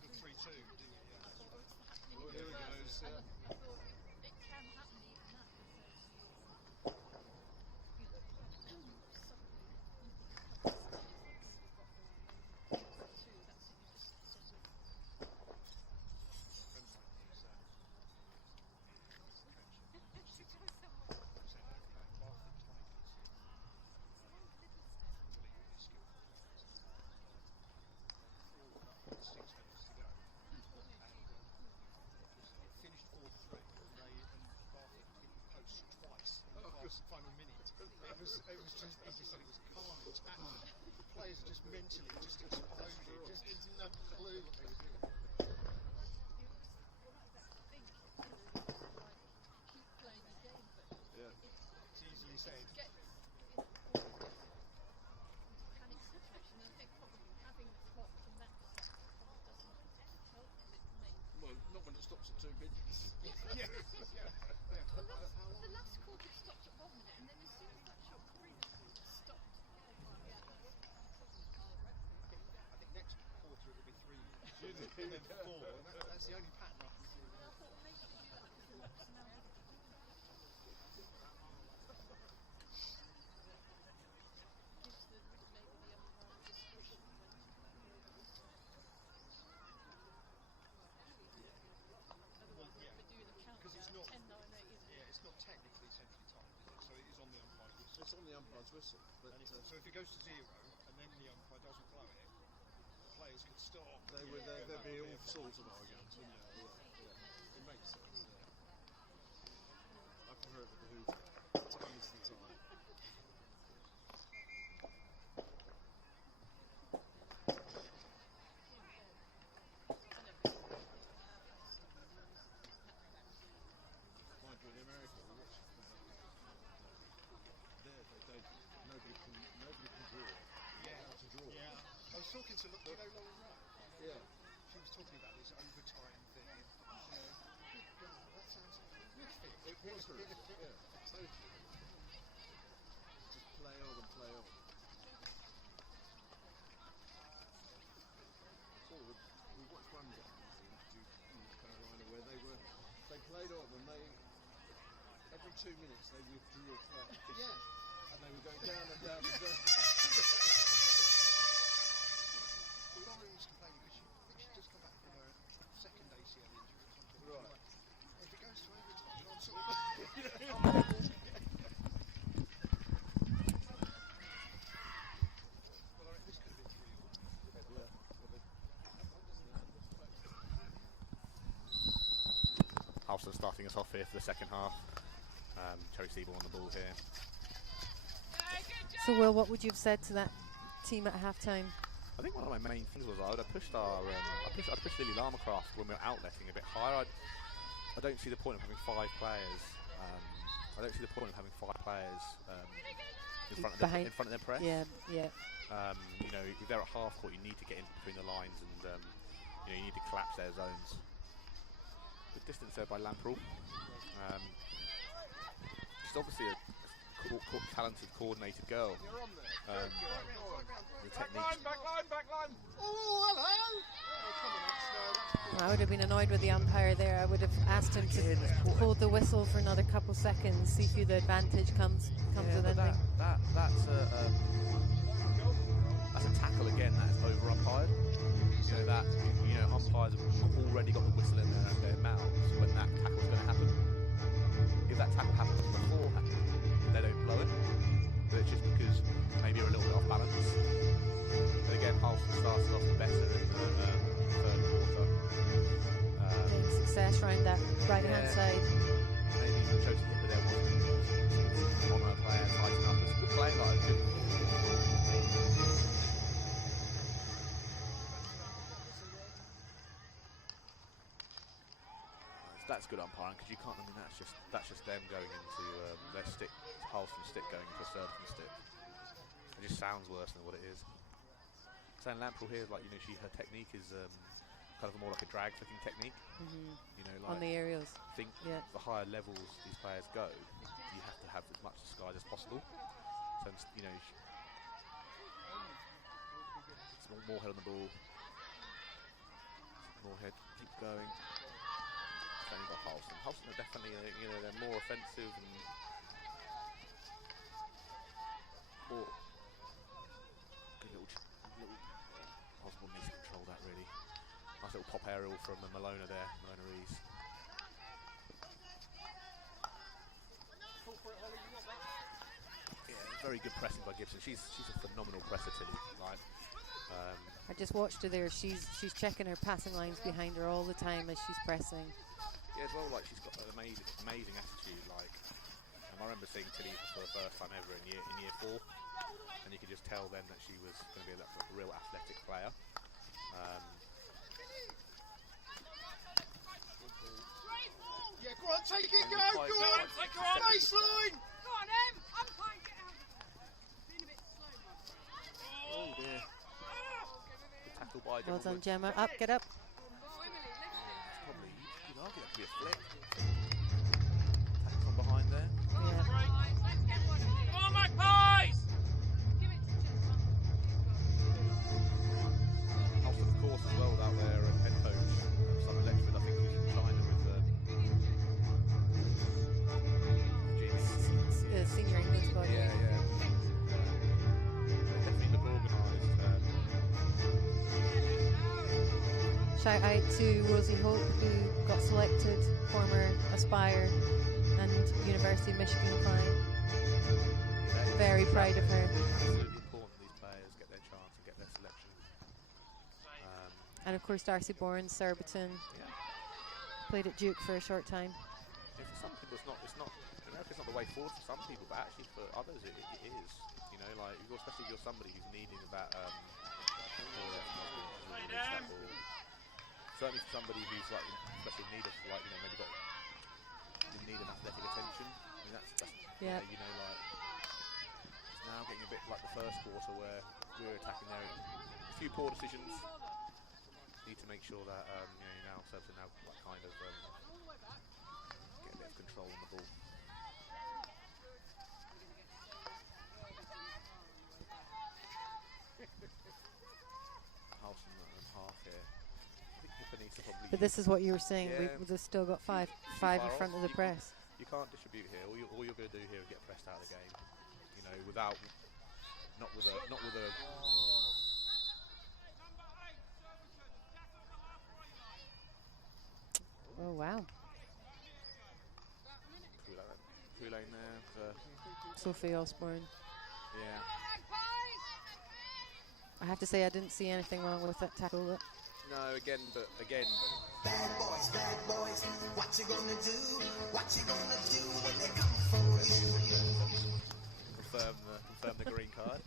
And 3-2, didn't you? Yeah. I thought, what's happening Well, in here the it first? goes, And yeah. I thought, it can happen even that, because you know, suddenly you become this difference. You've got two, that's it, you just sort of. Friend of mine who's he's the coach at City. Said Harleston Magpies. Unbelievably skillful players. All up with 6 minutes to go. And it finished 4-3, and Bartlett hit the post twice in the final minute. It was just, he just said it was carnage. The players just mentally just exploded, just no clue what they were doing. Keep playing the game, but Yeah. It's easily said. get panic situation. I think probably having the clock from that side probably doesn't help it make. Well, not when it stops at 2 minutes. Yeah. The last quarter stopped at 1 minute, and then as soon as that shot stopped. I think next quarter it will be 3 and then 4. And that's the only pattern I can see. And I thought, well, maybe you do that because the locks now have to do that. Gives the maybe the umpire discretion when to otherwise Yeah. if we're doing a countdown, Because it's not- 10, 9, 8, isn't it? Yeah, it's not technically centrally timed, is it? So it is on the umpire's whistle. It's on the umpire's whistle. But And so if it goes to 0 and then the umpire doesn't blow it, the players can stop. there'd be all sorts of arguments, wouldn't there? Yeah. It makes sense, yeah. I prefer it with the hooter. The time is the time. Mind you, in America, we watch there, nobody can draw. Yeah. How to draw. Yeah. I was talking to, do you know Lauren Wright? Yeah. She was talking about this overtime thing. Good God, that sounds horrific. It was horrific, yeah, totally. Just play on and play on. So we watched one game in North Carolina where they played on and every 2 minutes they withdrew a club. Yeah. And they were going down and down and down. Lauren was complaining because she'd just come back from her second ACL Harleston starting us off here for the second half. Cherry Seaborn on the ball here. So, Will, what would you have said to that team at halftime? I think one of my main things was I would have pushed I'd pushed Lily Lamacraft when we were outletting a bit higher. I don't see the point of having 5 players. I don't see the point of having 5 players in front of their press. Yeah. You know, if they're at half court, you need to get in between the lines, and you know, you need to collapse their zones. Good distance there by Lamprell. She's obviously a talented, coordinated girl. The technique. Backline. Oh, hello. I would have been annoyed with the umpire there. I would have asked him to hold the whistle for another couple seconds, see who the advantage comes with ending. That's a tackle again. That's over umpired. You know, umpires have already got the whistle in their mouths when that tackle's going to happen. If that tackle happens beforehand, they don't blow it. But it's just because maybe you're a little bit off balance. But again, Harleston started off the better in the third quarter. Getting success around that right-hand side. Maybe even chose to hit, but there wasn't on her player tight enough. It's a good play, like good. That's good umpiring, because you can't. I mean, that's just them going into their stick, Harleston stick going into a Surbiton stick. It just sounds worse than what it is. Saying Lamprell here, like, you know, her technique is kind of more like a drag flicking technique. You know, like on the aerials. I think the higher levels these players go, you have to have as much disguise as possible. So you know, it's more head on the ball. More head, keep going. Only got Harleston. Harleston are definitely, you know, they're more offensive and more good little Osborne needs to control that really. Nice little pop aerial from Malona there, Malona Rees. Yeah, very good pressing by Gibson. She's a phenomenal presser, Tilly. Like, I just watched her there. She's checking her passing lines behind her all the time as she's pressing. yeah, as well, like she's got an amazing attitude. Like, I remember seeing Tilly for the first time ever in year 4, and you could just tell then that she was going to be a real athletic player. Yeah, go on, take it, go on! Baseline! Go on, Em! I'm fine, get out. Being a bit slow, my friend. Oh dear. Good tackle by Well done, Gemma. Gemma. Up, get up. Oh, Emily, lift it. Probably, you'd argue that could be a flick. Tackle from behind there. Yeah. Right, let's get one of these. Come on, Magpies! Give it to Gemma. Harleston, of course, as well, without their head coach, Simon Letchford. I think he's in China with Jimmy. Senior England squad. Yeah. They definitely look organised. Shout out to Rosie Hope, who got selected, former Aspire and University of Michigan client. Very proud of her. Absolutely important these players get their chance and get their selection. And of course Darcy Bourne, Surbiton, Yeah. played at Duke for a short time. Yeah, for some people, it's not. America's not the way forward for some people, but actually for others, it is. You know, like especially if you're somebody who's needing that. Certainly for somebody who's like, especially in need of like, you know, maybe got in need of athletic attention. I mean, that's Yeah. you know, like it's now getting a bit like the first quarter where we're attacking there. A few poor decisions. Need to make sure that you know, now Surbiton now like kind of get a bit of control on the ball. Harleston and half here. I think Hipper needs to probably. But this is what you were saying. Yeah. We've still got five far in front off. of the press. You can't distribute here. All you're going to do here is get pressed out of the game. You know, without not with a. Oh wow. Cool lane there. Sophie Osborne. Yeah. I have to say I didn't see anything wrong with that tackle. No, again, Bad boys, what you gonna do? What you gonna do when they come for you? Confirm the green card.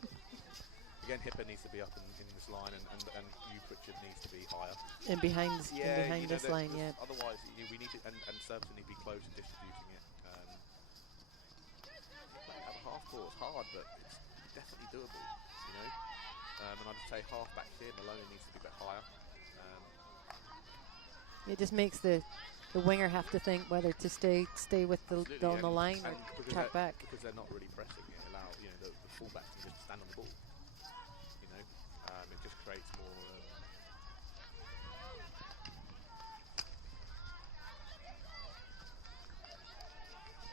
Again, Hipper needs to be up in this line, and you, Pritchard, needs to be higher. In behind Yeah, this line, yeah. Otherwise, we need to, and Surbiton need to be close to distributing it. Playing out the half court is hard, but it's definitely doable, you know. And I'd say half back here, Maloney needs to be a bit higher. It just makes the winger have to think whether to stay with the on the line or track back. Because they're not really pressing, it allows, you know, the fullback can just stand on the ball. You know, it just creates more.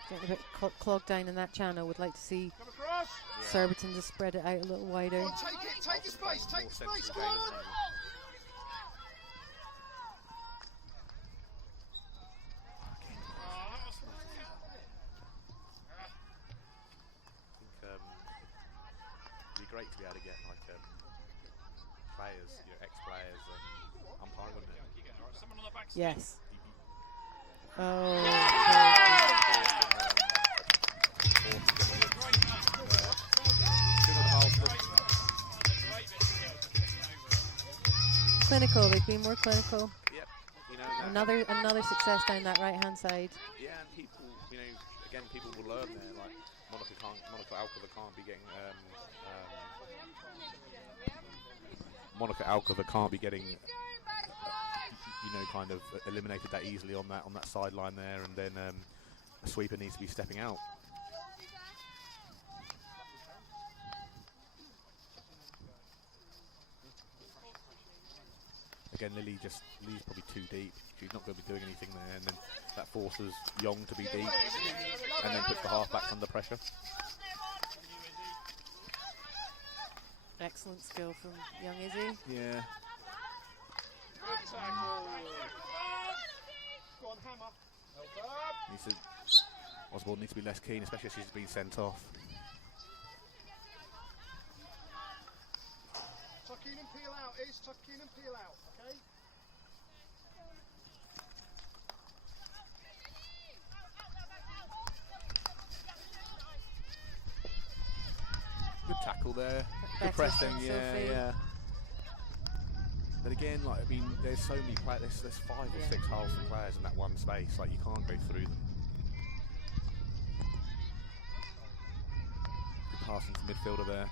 Getting a bit clogged down in that channel. Would like to see Come across. Surbiton to spread it out a little wider. Come on, take the space, take the space, come on. It'd be great to be able to get like players, you know, ex-players, umpiring on there. Yes. Oh. Clinical. They've been more clinical. Yep. You know, Another success down that right hand side. yeah, and people, you know, again, people will learn there. Like Monica Alcova can't be getting. Monica Alcova can't be getting. You know, kind of eliminated that easily on that sideline there, and then a sweeper needs to be stepping out. Again, Lily's probably too deep. She's not going to be doing anything there, and then that forces Young to be deep, and then puts the halfbacks under pressure. Excellent skill from young Izzy. Yeah. Go on, hammer. Osborne needs to be less keen, especially as she's been sent off. Tuck in and peel out, tuck in and peel out, okay? Good tackle there. Better Good pressing, from yeah, Sophie. yeah. But again, like, I mean, there's so many players. There's 5 or 6 Harleston players in that one space. Like, you can't go through them. Good pass into midfielder there.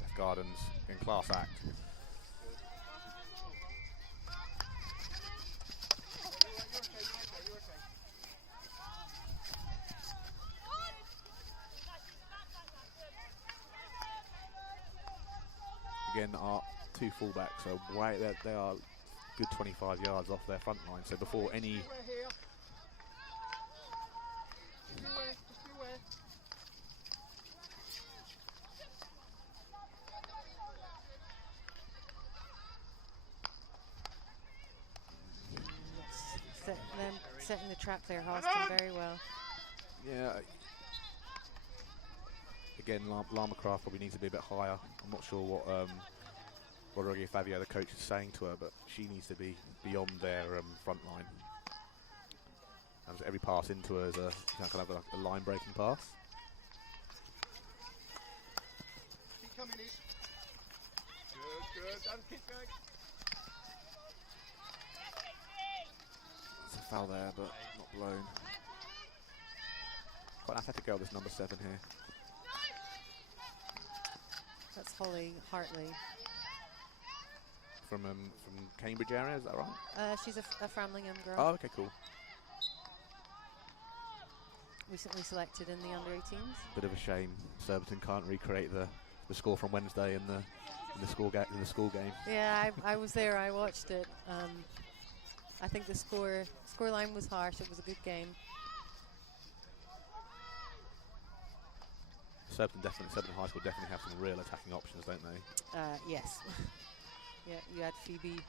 Left Gardens in class act. Again, our 2 fullbacks are they are good 25 yards off their front line. So before any Just be aware. Setting the trap there, Harleston, very well. yeah. Again, Lamacraft probably needs to be a bit higher. I'm not sure what Rodrigo Fabio, the coach, is saying to her, but she needs to be beyond their front line. And so every pass into her is a kind of a line-breaking pass. Keep coming, Iz. Good. And keep going. It's a foul there, but not blown. Quite an athletic girl, this number 7 here. That's Holly Hartley. From Cambridge area, is that right? She's a Framlingham girl. Oh, okay, cool. Recently selected in the under-18s. Bit of a shame Surbiton can't recreate the score from Wednesday in the school game. Yeah, I was there. I watched it. I think the score line was harsh. It was a good game. Surbiton High School definitely have some real attacking options, don't they? Yes. Yeah, you had Phoebe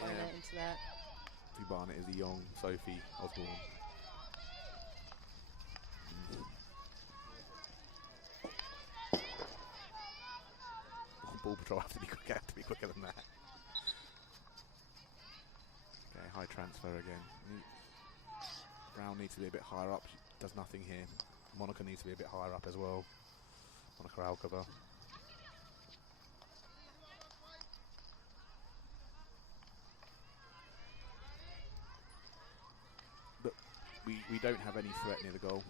Barnett into that. Phoebe Barnett is the young Sophie Osborne. Ball patrol have to be quicker than that. Okay, high transfer again. Brown needs to be a bit higher up. She does nothing here. Monica needs to be a bit higher up as well. Monica Alcova. But we don't have any threat near the goal.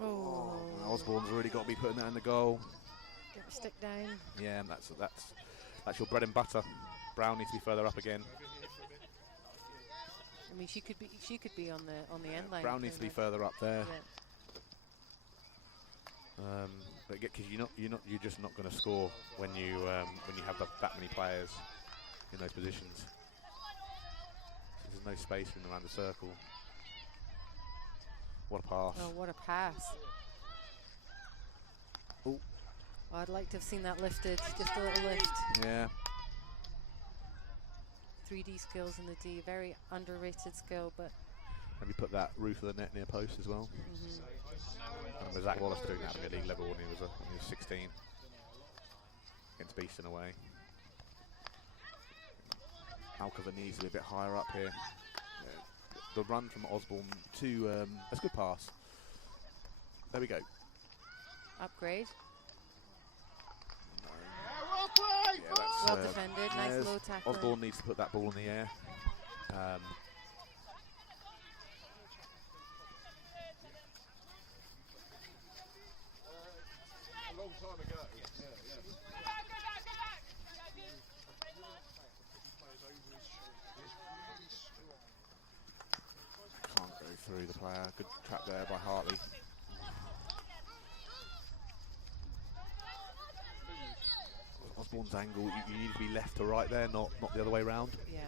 Oh. Osborne's already got to be putting that in the goal. Get the stick down. Yeah, and that's your bread and butter. Brown needs to be further up again. I mean, she could be on the end line. Brown needs to be further up there. Yeah. But because you're just not going to score when you have that many players in those positions. So there's no space in around the circle. What a pass! Oh, what a pass! Oh, I'd like to have seen that lifted, just a little lift. yeah. 3D skills in the D, very underrated skill, but Maybe put that roof of the net near post as well. I remember Zach Wallace doing that at league level when he was 16 against Beeston away. Alcova needs to be a bit higher up here. The run from Osborne to that's a good pass. There we go. upgrade. Yeah, that's, Well defended, nice low tackle. Osborne needs to put that ball in the air. A long time ago. Can't go through the player. Good trap there by Hartley. Osborne's angle, you need to be left to right there, not the other way round. Yeah.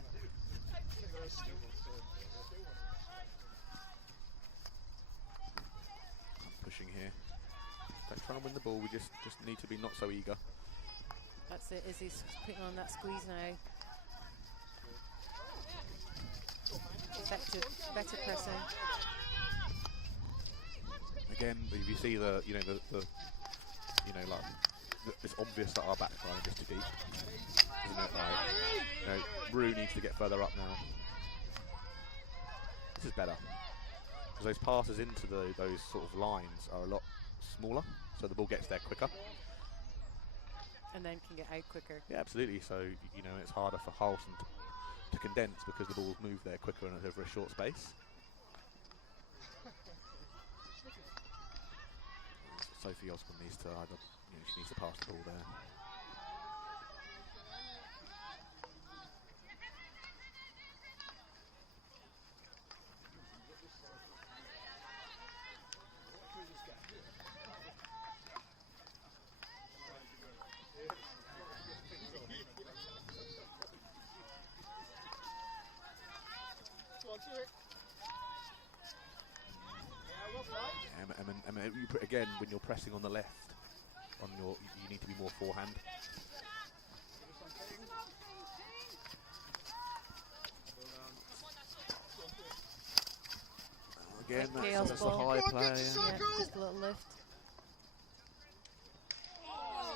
Pushing here. Don't try and win the ball, we just need to be not so eager. That's it, Izzy's putting on that squeeze now. Effective, better pressing. Again, if you see the it's obvious that our back line is just too deep, isn't it? Like, Rue needs to get further up now. This is better because those passes into those sort of lines are a lot smaller, so the ball gets there quicker. And then can get out quicker. Yeah, absolutely. So it's harder for Harleston to condense because the balls move there quicker and over a short space. Sophie Osborne needs to either, she needs to pass the ball there. Again, when you're pressing on the left, you need to be more forehand. Again, that's a high play. Yeah, just a little lift. Oh,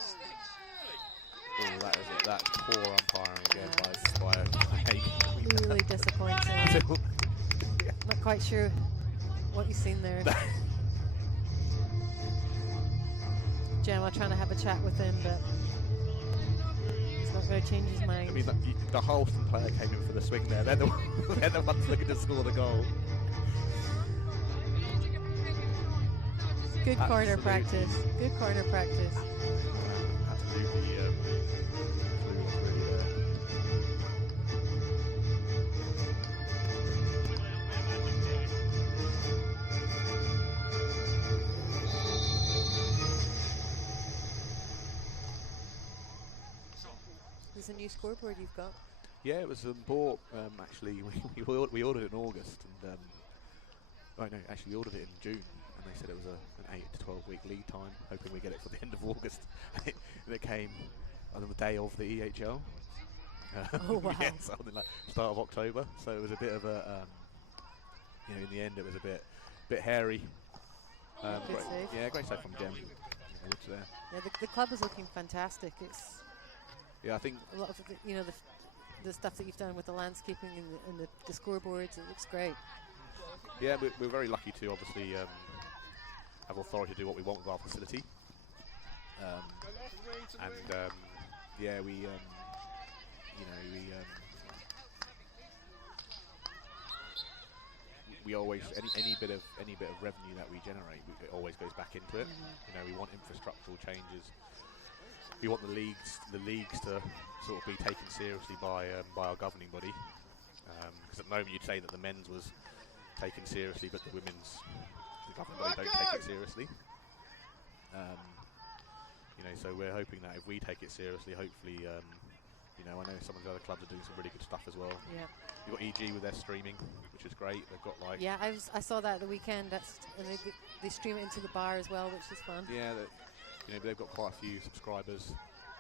that's poor umpiring again by Haig. Really disappointing. Not quite sure what you've seen there. Gemma trying to have a chat with him, but he's not going to change his mind. I mean, the Harleston player came in for the swing there. They're the ones looking to score the goal. Good corner practice. Good corner practice. Absolutely. Is a new scoreboard you've got? Yeah, it was bought actually. We ordered it in August, and actually we ordered it in June, and they said it was an 8 to 12 week lead time, hoping we get it for the end of August. And it came on the day of the EHL. Oh wow! Yeah, something like start of October. So it was a bit of a, in the end it was a bit hairy. Good save. Yeah, great save from Jem. woods there. Yeah, the club is looking fantastic. It's Yeah, I think a lot of the stuff that you've done with the landscaping and the scoreboards. It looks great. yeah, we're very lucky to obviously have authority to do what we want with our facility. Yeah, we always any bit of revenue that we generate, it always goes back into it. You know, we want infrastructural changes. We want the leagues to sort of be taken seriously by our governing body. Because at the moment you'd say that the men's was taken seriously, but the governing body don't take it seriously. You know, so we're hoping that if we take it seriously, hopefully, you know, I know some of the other clubs are doing some really good stuff as well. Yeah. You've got EG with their streaming, which is great. They've got like Yeah, I saw that the weekend. And they stream it into the bar as well, which is fun. yeah, you know, they've got quite a few subscribers.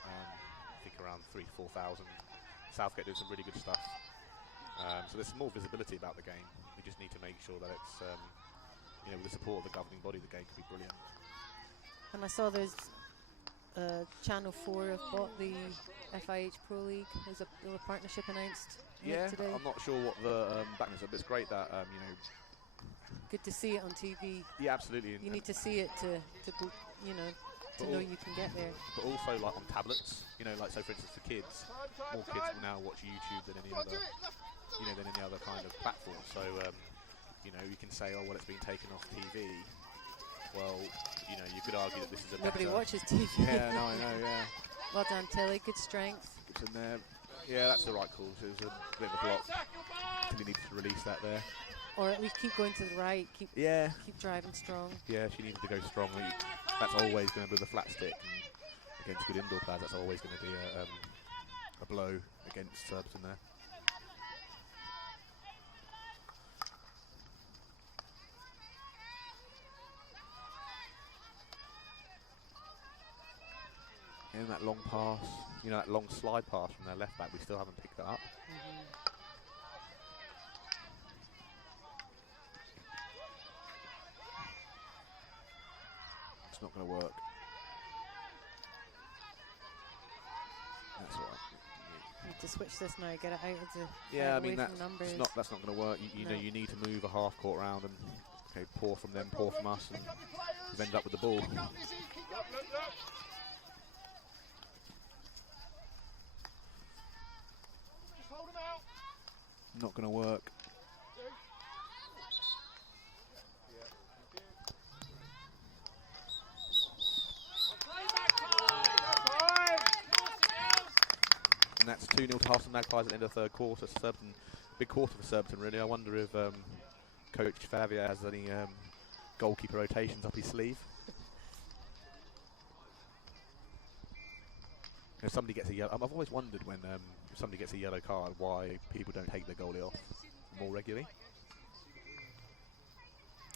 I think around 3,000 to 4,000. Southgate doing some really good stuff. So there's some more visibility about the game. We just need to make sure that it's, you know, with the support of the governing body, the game could be brilliant. And I saw there's Channel 4 have bought the FIH Pro League. There's a little partnership announced today. I'm not sure what the backness is, but it's great that you know. Good to see it on TV. Yeah, absolutely. You need to see it to you know, to know you can get there. But also like on tablets, you know, like so for instance for kids, more kids will now watch YouTube than any other, you know, than any other kind of platform. So you know, you can say, oh well, it's been taken off TV. Well, you know, you could argue that this is a Nobody better watches TV. Yeah, no, I know, yeah. Well done, Tilly. Good strength. It's in there. Yeah, that's the right call. So it was a bit of a block. Tilly needed to release that there. Or at least keep going to the right. Keep driving strong. Yeah, she needed to go strongly. That's always going to be the flat stick. And against good indoor players, that's always going to be a blow against Surbiton there. And that long pass, you know, that long slide pass from their left back, we still haven't picked that up. It's not going to work. That's all right. Need to switch this now. Get it out of the Yeah, I away mean from numbers. that's not going to work. You know, you need to move a half court round and pour from them, pour from us, and we've ended up with the ball. Not going to work. And that's 2-0 to Harleston Magpies at the end of the third quarter. Surbiton, big quarter for Surbiton, really. I wonder if Coach Favier has any goalkeeper rotations up his sleeve. If somebody gets a yellow, I've always wondered when if somebody gets a yellow card, why people don't take their goalie off more regularly.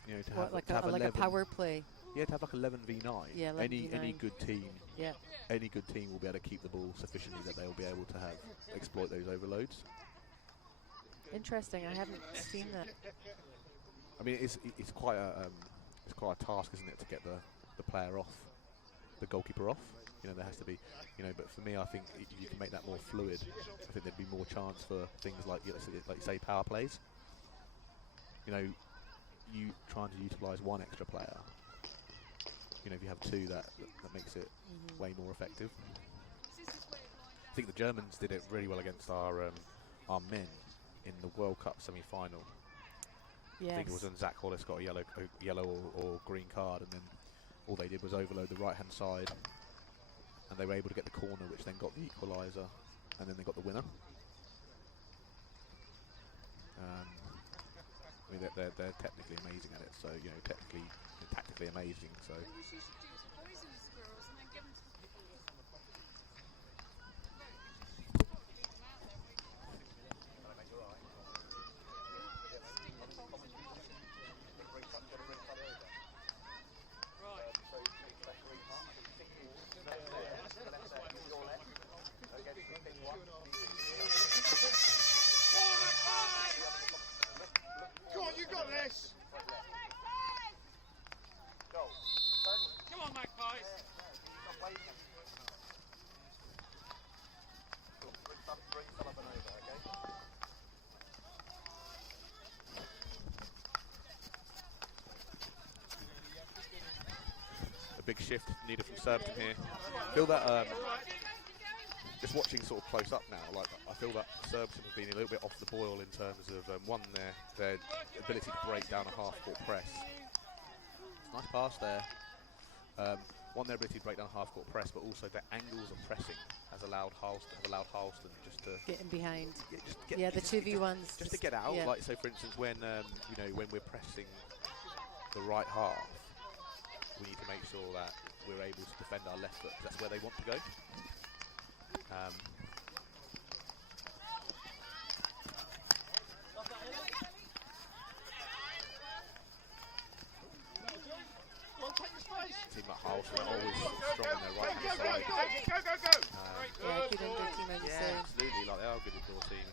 You know, to have like a power play. Yeah, to have like 11 v 9. Yeah, 11 v 9. Any good team. Yeah. Any good team will be able to keep the ball sufficiently that they'll be able to exploit those overloads. Interesting. I haven't seen that. I mean, it's quite a task, isn't it, to get the player off, the goalkeeper off. You know, there has to be, you know. But for me, I think if you can make that more fluid, I think there'd be more chance for things like you say power plays. You know, you trying to utilise one extra player. You know, if you have two, that makes it way more effective. I think the Germans did it really well against our men in the World Cup semi-final. Yes. I think it was when Zach Hollis got a yellow or green card, and then all they did was overload the right-hand side, and they were able to get the corner, which then got the equaliser, and then they got the winner. I mean, they're technically amazing at it, so, you know, tactically amazing, so. Come on, you got this. Come on, Magpies! A big shift needed from Surbiton here. Feel that just watching sort of close up now, like I feel that Surbiton have been a little bit off the boil in terms of one, their ability to break down a half-court press. Nice pass there. One, their ability to break down a half-court press, but also their angles of pressing has allowed Harleston just to Get in behind. Yeah, the 2v1s. Just to get out. Yeah. Like, so for instance, when when we're pressing the right half, we need to make sure that we're able to defend our left foot, 'cause that's where they want to go. Well, take your space. Team like Harleston are always strong on their right hand side. Yeah, good indoor team, as you Yeah, say. absolutely. Like, they are a good indoor team.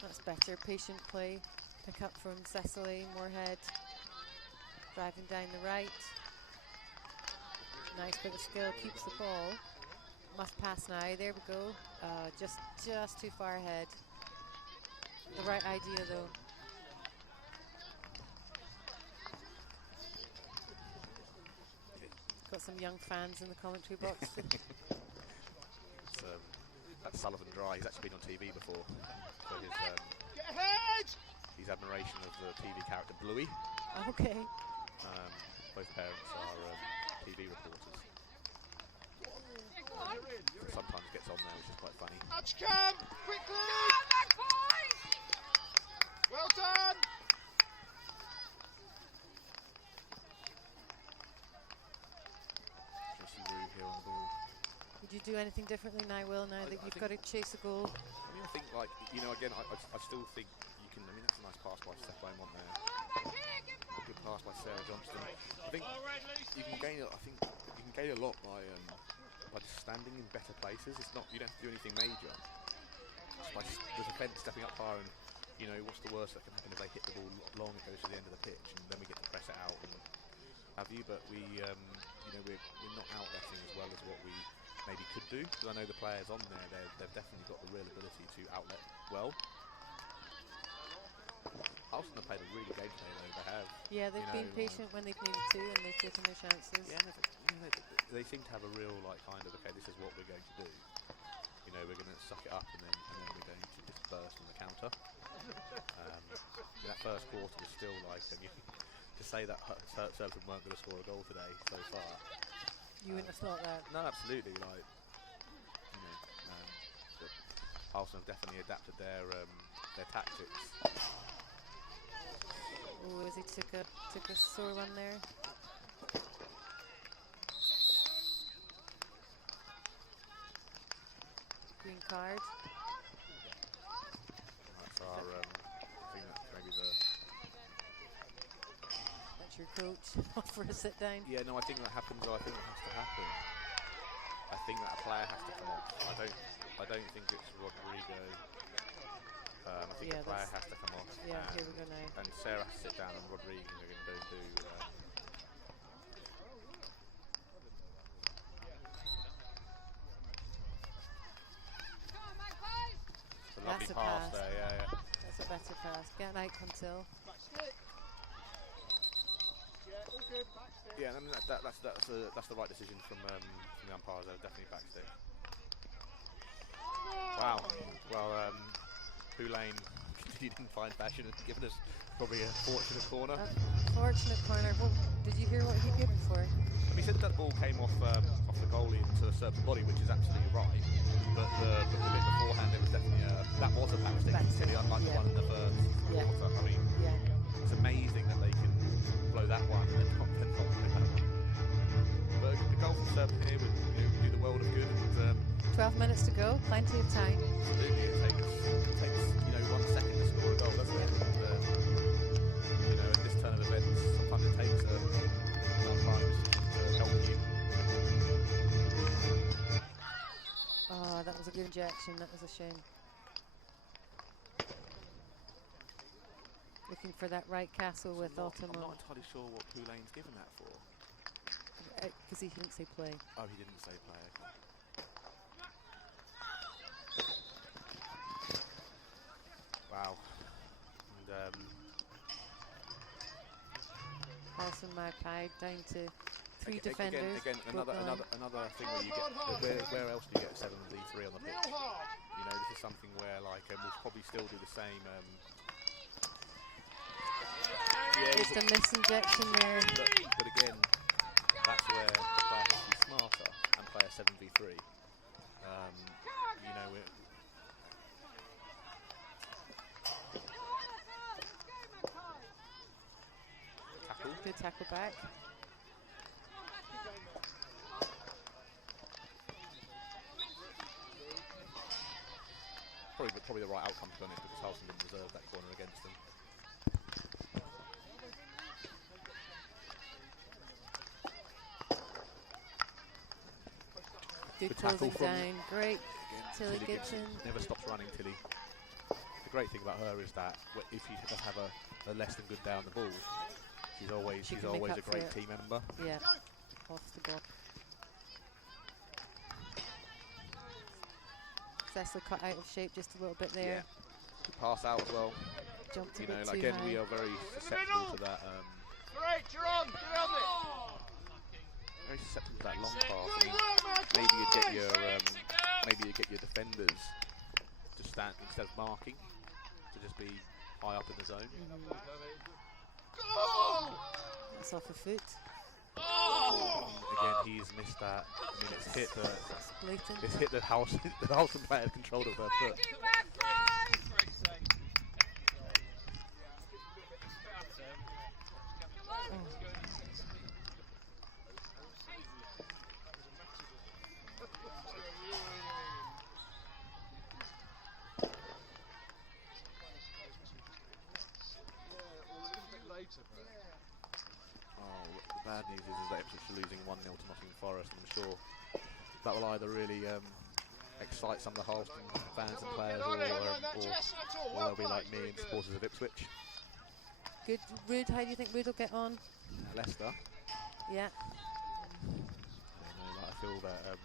That's better. Patient play. Pick up from Cecily Moorhead. Driving down the right. Nice bit of skill. Keeps the ball. Must pass now. There we go. Just too far ahead. The right idea though. Got some young fans in the commentary box. It's, that's Sullivan Dry. He's actually been on TV before for his Get ahead! his admiration of the TV character Bluey. Okay. Both parents are TV reporters. Sometimes gets on there, which is quite funny. Touch cam! Quickly! Well done! Jessie Rue here on the ball. Would you do anything differently now, Will, now that you've got to chase a goal? I mean, I think, like, again, I still think you can. I mean, that's a nice pass by Steph Beaumont there. Good pass by Sarah Johnston. I think you can gain. I think you can gain a lot by just standing in better places. It's not. You don't have to do anything major. Just by the defence stepping up higher, and what's the worst that can happen if they hit the ball long? It goes to the end of the pitch, and then we get to press it out and have you. But we're not outletting as well as what we maybe could do, because I know the players on there, they've definitely got the real ability to outlet well. Harleston have played a really game today though, they have. Yeah, they've been patient when they've needed to, and they've taken their chances. Yeah, they seem to have a real, okay, this is what we're going to do. We're going to suck it up and then we're going to just burst on the counter. That first quarter was still to say that Surbiton weren't going to score a goal today so far. You wouldn't have thought that. No, absolutely. But Harleston have definitely adapted their tactics. Oh, as he took a sore one there. Green card. That's our. I think that's maybe the. That's your coach off for a sit down. Yeah, no, I think that happens. I think that has to happen. I think that a player has to come off. I don't think it's Rodrigo. I think a player has to come off. Yeah, here we go now. And Sarah has to sit down, and Rodrigo are going to do. It's a lovely That's a pass pass. there. Yeah. That's a better pass. Get an out until. Yeah, I mean that's the right decision from the umpires. They're definitely backstick. Wow. Well, Poulain continued in fine fashion and given us probably a fortunate corner. Fortunate corner. Well, did you hear what he gave it for? He said that ball came off the goalie into a certain body, which is absolutely right. But the bit beforehand, it was definitely that was a backstick. Silly, unlike the one in the first quarter. I mean, it's amazing that they can blow that one and then not win that one. But the goal from Surbiton here would do the world of good. And 12 minutes to go, plenty of time. absolutely, it takes 1 second to score a goal, doesn't it? And, that was a good injection. That was a shame. Looking for that right castle with I'm Ultimo. not entirely sure what Poulain's given that for. Because he didn't say play. Oh, he didn't say play. Okay. Wow. And Harleston Magpie down to 3 defenders. Again, another thing where you get where else do you get 7v3 on the pitch? You know, this is something where like we'll probably still do the same. Just a misinjection there. But again, that's where the player has to be smarter and play a 7v3. You know, tackle. Good tackle back. Probably the right outcome to be honest, because Harleston didn't deserve that corner against them. Good tackle closing from down. Great. Again, Tilly Gibson. never stops running. Tilly. The great thing about her is that if she does have a less than good day on the ball, she's always She can make up a for great it. team member. Yeah. Off the ball. Cecily cut out of shape just a little bit there. Yeah. Good pass out as well. Jumped a You bit know, too again, high. we are very susceptible to that. Great, you're on it. Very susceptible to that long pass. I mean, maybe you get your defenders to stand instead of marking to just be high up in the zone. That's off a foot. Again, he's missed that. I mean, it's hit That's blatant. it's hit the Harleston player control of her foot. The bad news is that Ipswich are losing 1-0 to Nottingham Forest, and I'm sure that will either really excite some of the Harleston fans and players, or they'll be like me and supporters of Ipswich. Good. Rude, how do you think Rude will get on? Leicester. Yeah. I feel that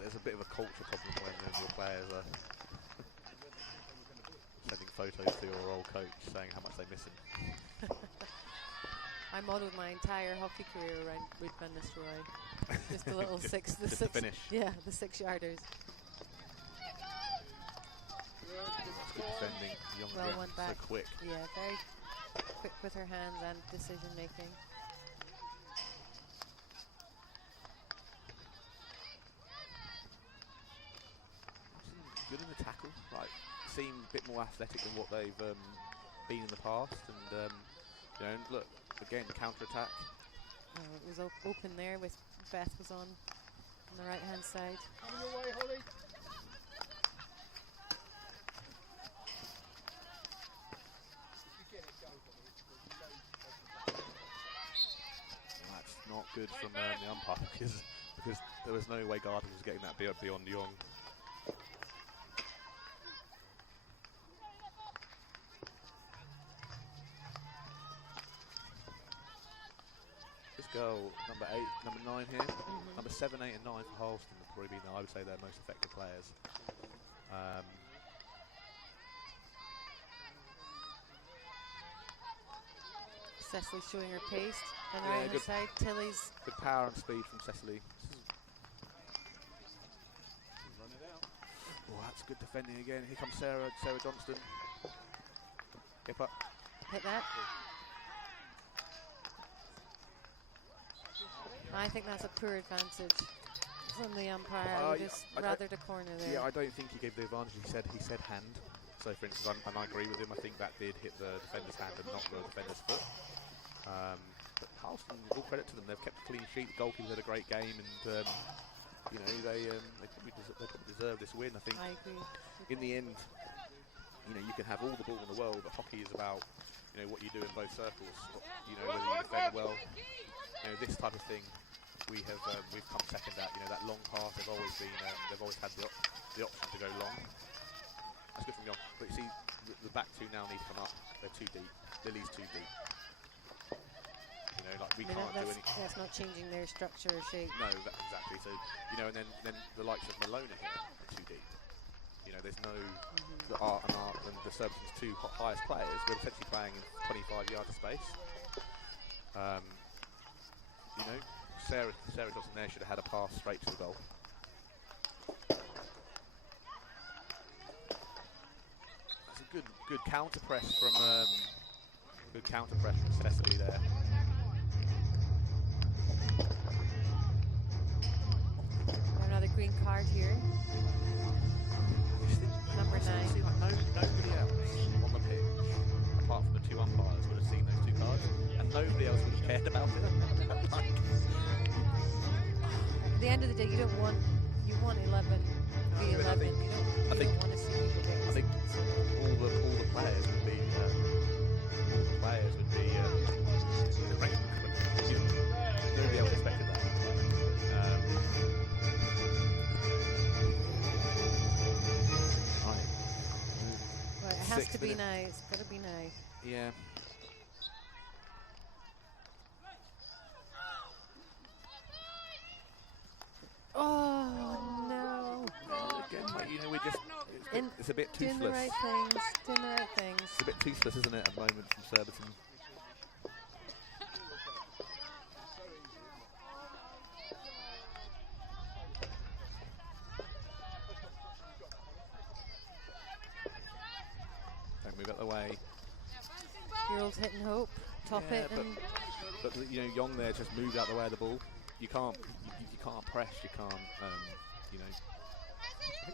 there's a bit of a culture problem when your players are sending photos to your old coach saying how much they miss him. I modelled my entire hockey career around Rude Van Nistelrooy. Just the little Just six, the to six. finish. Yeah, the 6-yarders. That's good defending. Young Well, again, one so back. quick. Yeah, very quick with her hands and decision making. Good in the tackle. Like, seem a bit more athletic than what they've been in the past. And you know, look again, counter attack. Oh, it was open there with Beth was on the right hand side. Coming your way, Holly. That's not good from the umpire because there was no way Gardner was getting that beyond Young. This girl, number 9 here, number 7, 8 and 9 for Harleston would probably be, I would say, their most effective players. Cecily showing her pace on the Yeah, right hand good. side. Tilly's Good power and speed from Cecily. Oh, that's good defending again. Here comes Sarah Johnston. Hip up. hit that. I think that's a poor advantage from the umpire. I would just rather the corner there. Yeah, I don't think he gave the advantage. He said hand. So, for instance, and I agree with him. I think that did hit the defender's hand and not the defender's foot. But Harleston, all credit to them. They've kept a clean sheet. The goalkeepers had a great game, and you know they probably deserve this win. I think. I agree. In the end, you know, you can have all the ball in the world, but hockey is about, you know, what you do in both circles. You know, whether you defend well, you know, this type of thing. we've come second at. You know, that long pass. They've always had the option to go long. That's good from Young. But you see, the back two now need to come up. They're too deep. Lily's too deep. You know, like we can't do anything. That's not changing their structure or shape. No, exactly. So, you know, and then the likes of Malone here are too deep. You know, there's no and the Surbiton's two highest players. We're essentially playing in 25 yards of space. You know, Sarah Johnson there should have had a pass straight to the goal. That's a good counter press from Cecily there. Another green card here. Number 9. See, like, nobody else on the pitch, apart from the two umpires, would have seen those two cards, and nobody else would have cared about it. Like, At the end of the day, you want 11 v 11. You don't want to see people get. I think all the players would be nobody else expected that. Well, it has 6 to be minutes. now. It's got to be now. Yeah. Oh no! Again, like, you know, it's a bit Doing the toothless. right things. Doing the right things. It's a bit toothless, isn't it, at the moment from Surbiton? Don't move out the way. Your old hit and hope. Top Yeah, it and But you know, Young there just moved out the way of the ball. You can't press. You can't. You know. I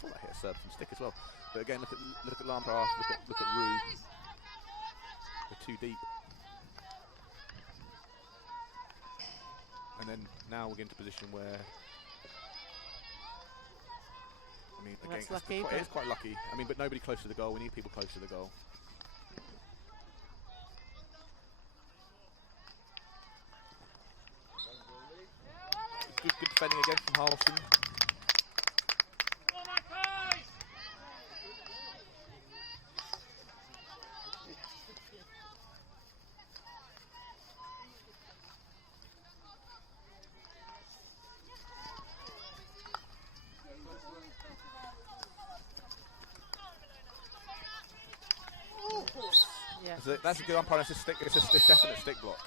thought that hit a Surbiton stick as well. But again, look at Lampard. Look at Rue. They're too deep. And then now we're into a position where. I mean, Well, again, that's lucky, it is quite lucky. I mean, but nobody close to the goal. We need people close to the goal. Good defending again from Harleston. yeah. That's a good umpire. It's a definite stick block.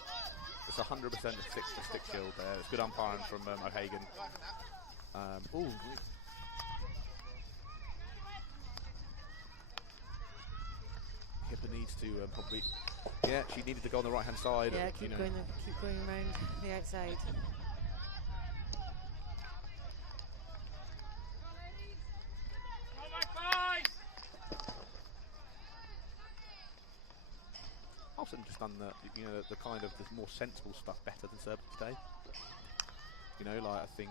It's 100% a stick shield there. It's good umpiring from O'Hagan. Ooh. Hipper needs to probably. Yeah, she needed to go on the right hand side. Yeah, you keep know. going around the outside. Harleston just done the kind of the more sensible stuff better than Surbiton today. You know, like I think,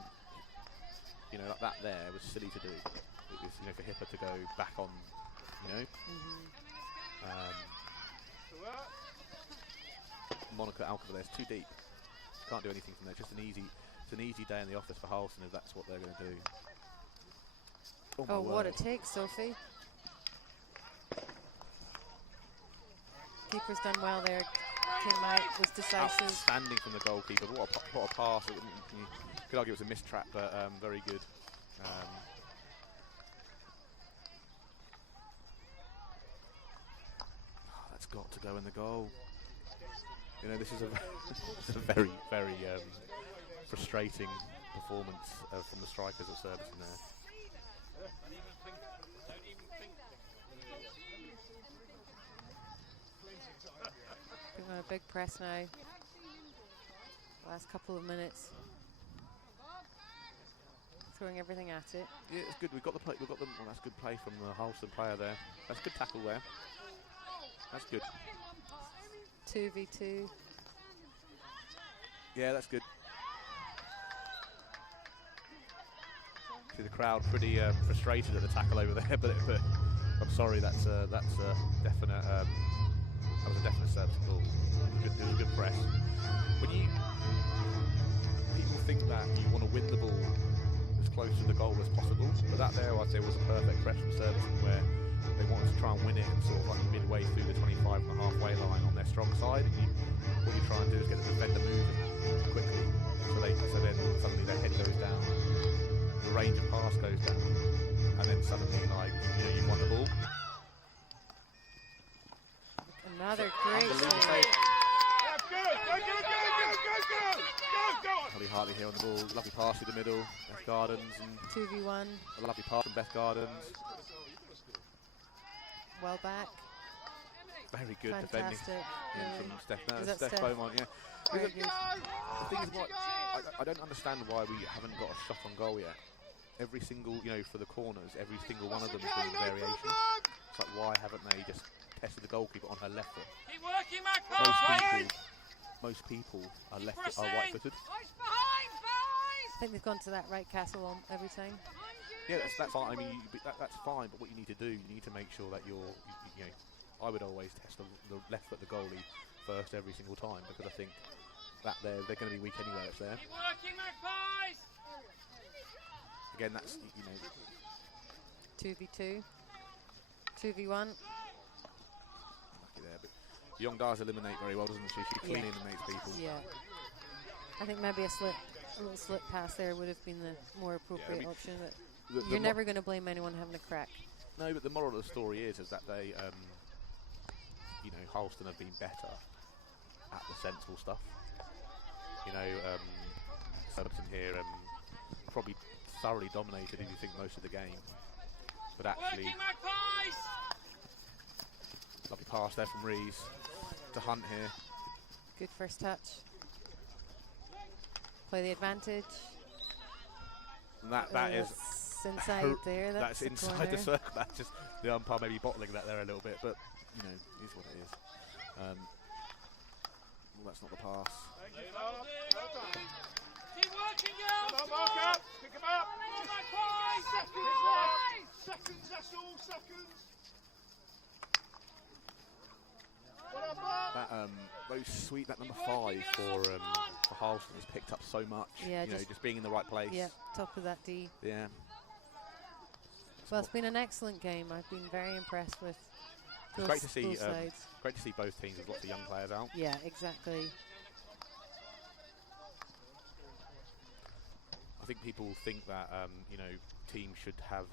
you know, like that there was silly to do. It was, you know, for Hipper to go back on, you know. Monica Alcava there's too deep. Can't do anything from there. It's an easy day in the office for Harleston if that's what they're going to do. Oh, my what word. it takes, Sophie. Keeper's done well there. Came out, was decisive. Outstanding from the goalkeeper. What a pass. You could argue it was a missed trap, but very good. That's got to go in the goal. You know, this is a very, very frustrating performance from the strikers at Surbiton there. Going on a big press now. Last couple of minutes. Throwing everything at it. Yeah, it's good. We've got the play. Well, that's good play from the Harleston player there. That's good tackle there. That's good. 2v2. Yeah, that's good. See the crowd pretty frustrated at the tackle over there, but I'm sorry. That's a definite. That was a definite service goal. It was a good press. When people think that you want to win the ball as close to the goal as possible, but that there I'd say was a perfect threat from Surbiton where they wanted to try and win it and sort of like midway through the 25 and a halfway line on their strong side. And what you try and do is get the defender moving quickly, so then suddenly their head goes down, the range of pass goes down, and then suddenly like you've won the ball. Another great save. Holly Hartley here on the ball, lovely pass through the middle, Beth Gardens, and 2v1. a lovely pass from Beth Gardens. Well back. Very good defending Fantastic. from Steph. No, Is that Steph Steph? Beaumont, yeah. Very The good. thing is, I don't understand why we haven't got a shot on goal yet. Every single, for the corners, every single one of them has been a variation. It's like, why haven't they just tested the goalkeeper on her left foot? Keep working, Magpies! Most people are right-footed. I think they've gone to that right castle on every time. Yeah, that's fine. I mean, that's fine. But what you need to do, you need to make sure that I would always test the left foot, the goalie first every single time, because I think that they're going to be weak anyway. It's there. Keep working, Magpies! Again, that's 2v2. 2v1. lucky there, but Young does eliminate very well, doesn't she? She cleanly eliminates people. Yeah. I think maybe a little slip pass there would have been the more appropriate option, but you're never going to blame anyone having a crack. No, but the moral of the story is that they, Harleston have been better at the sensible stuff. Surbiton here probably thoroughly dominated, if you think, most of the game. But actually, Working, Magpies! lovely pass there from Rees to Hunt here. Good first touch. Play the advantage. And that is that's inside there. That's the inside corner. the circle. That's just the umpire maybe bottling that there a little bit, but it is what it is. Well, that's not the pass. Keep working, girls! Come on, Mark, pick him up. Come on, Magpies! Seconds, that's all, seconds. Well done, Mark. That number 5 for Harleston has picked up so much. Yeah, just being in the right place. Yeah, top of that D. Yeah. Well, it's been an excellent game. I've been very impressed with It's great to see. both sides. Great to see both teams with lots of young players out. Yeah, exactly. I think people think that teams should have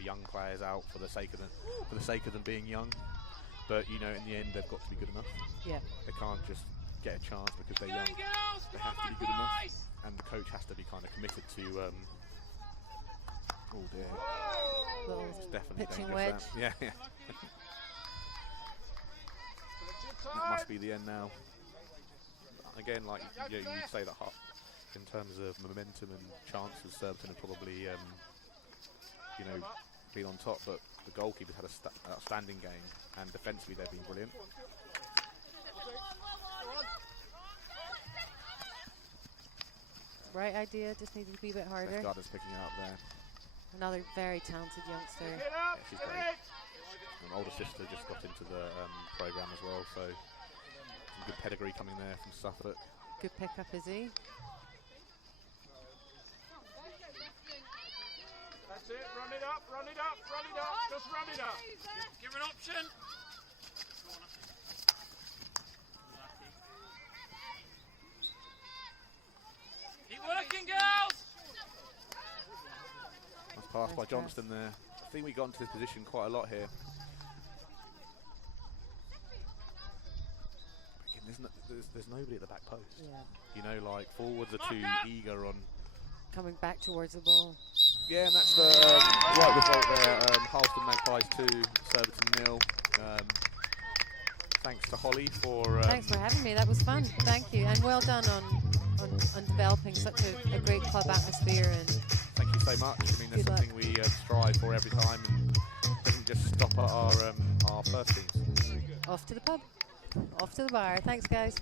young players out for the sake of them being young. But in the end, they've got to be good enough. Yeah. They can't just get a chance because they're young. Going, girls! They Come have on, to be good enough, Magpies! and the coach has to be kind of committed to. Oh dear, Little it's definitely pitching dangerous, wedge. that. Yeah. That must be the end now. Again, like you'd say that in terms of momentum and chances, Surbiton have probably been on top, but the goalkeeper's had an outstanding game, and defensively they've been brilliant. Right idea, just needed to be a bit harder. Beth Gardner's picking it up there. Another very talented youngster. Yeah, she's great. An older sister just got into the programme as well, so some good pedigree coming there from Suffolk. Good pick up, is he? That's it, run it up, run it up, run it up, just run it up. Give her an option. Keep working, girls! Nice pass by Nice Johnston there. I think we got into this position quite a lot here. Again, there's nobody at the back post. Yeah. Like forwards are too eager on. Coming back towards the ball. Yeah, and that's the right result there. Harleston Magpies 2, Surbiton 0. Thanks to Holly for. Thanks for having me. That was fun. Thank you, and well done on developing such a great club atmosphere. And Thank you so much. I mean, that's Good luck. something we strive for every time, and doesn't just stop at our first teams. off to the pub, off to the bar. Thanks, guys.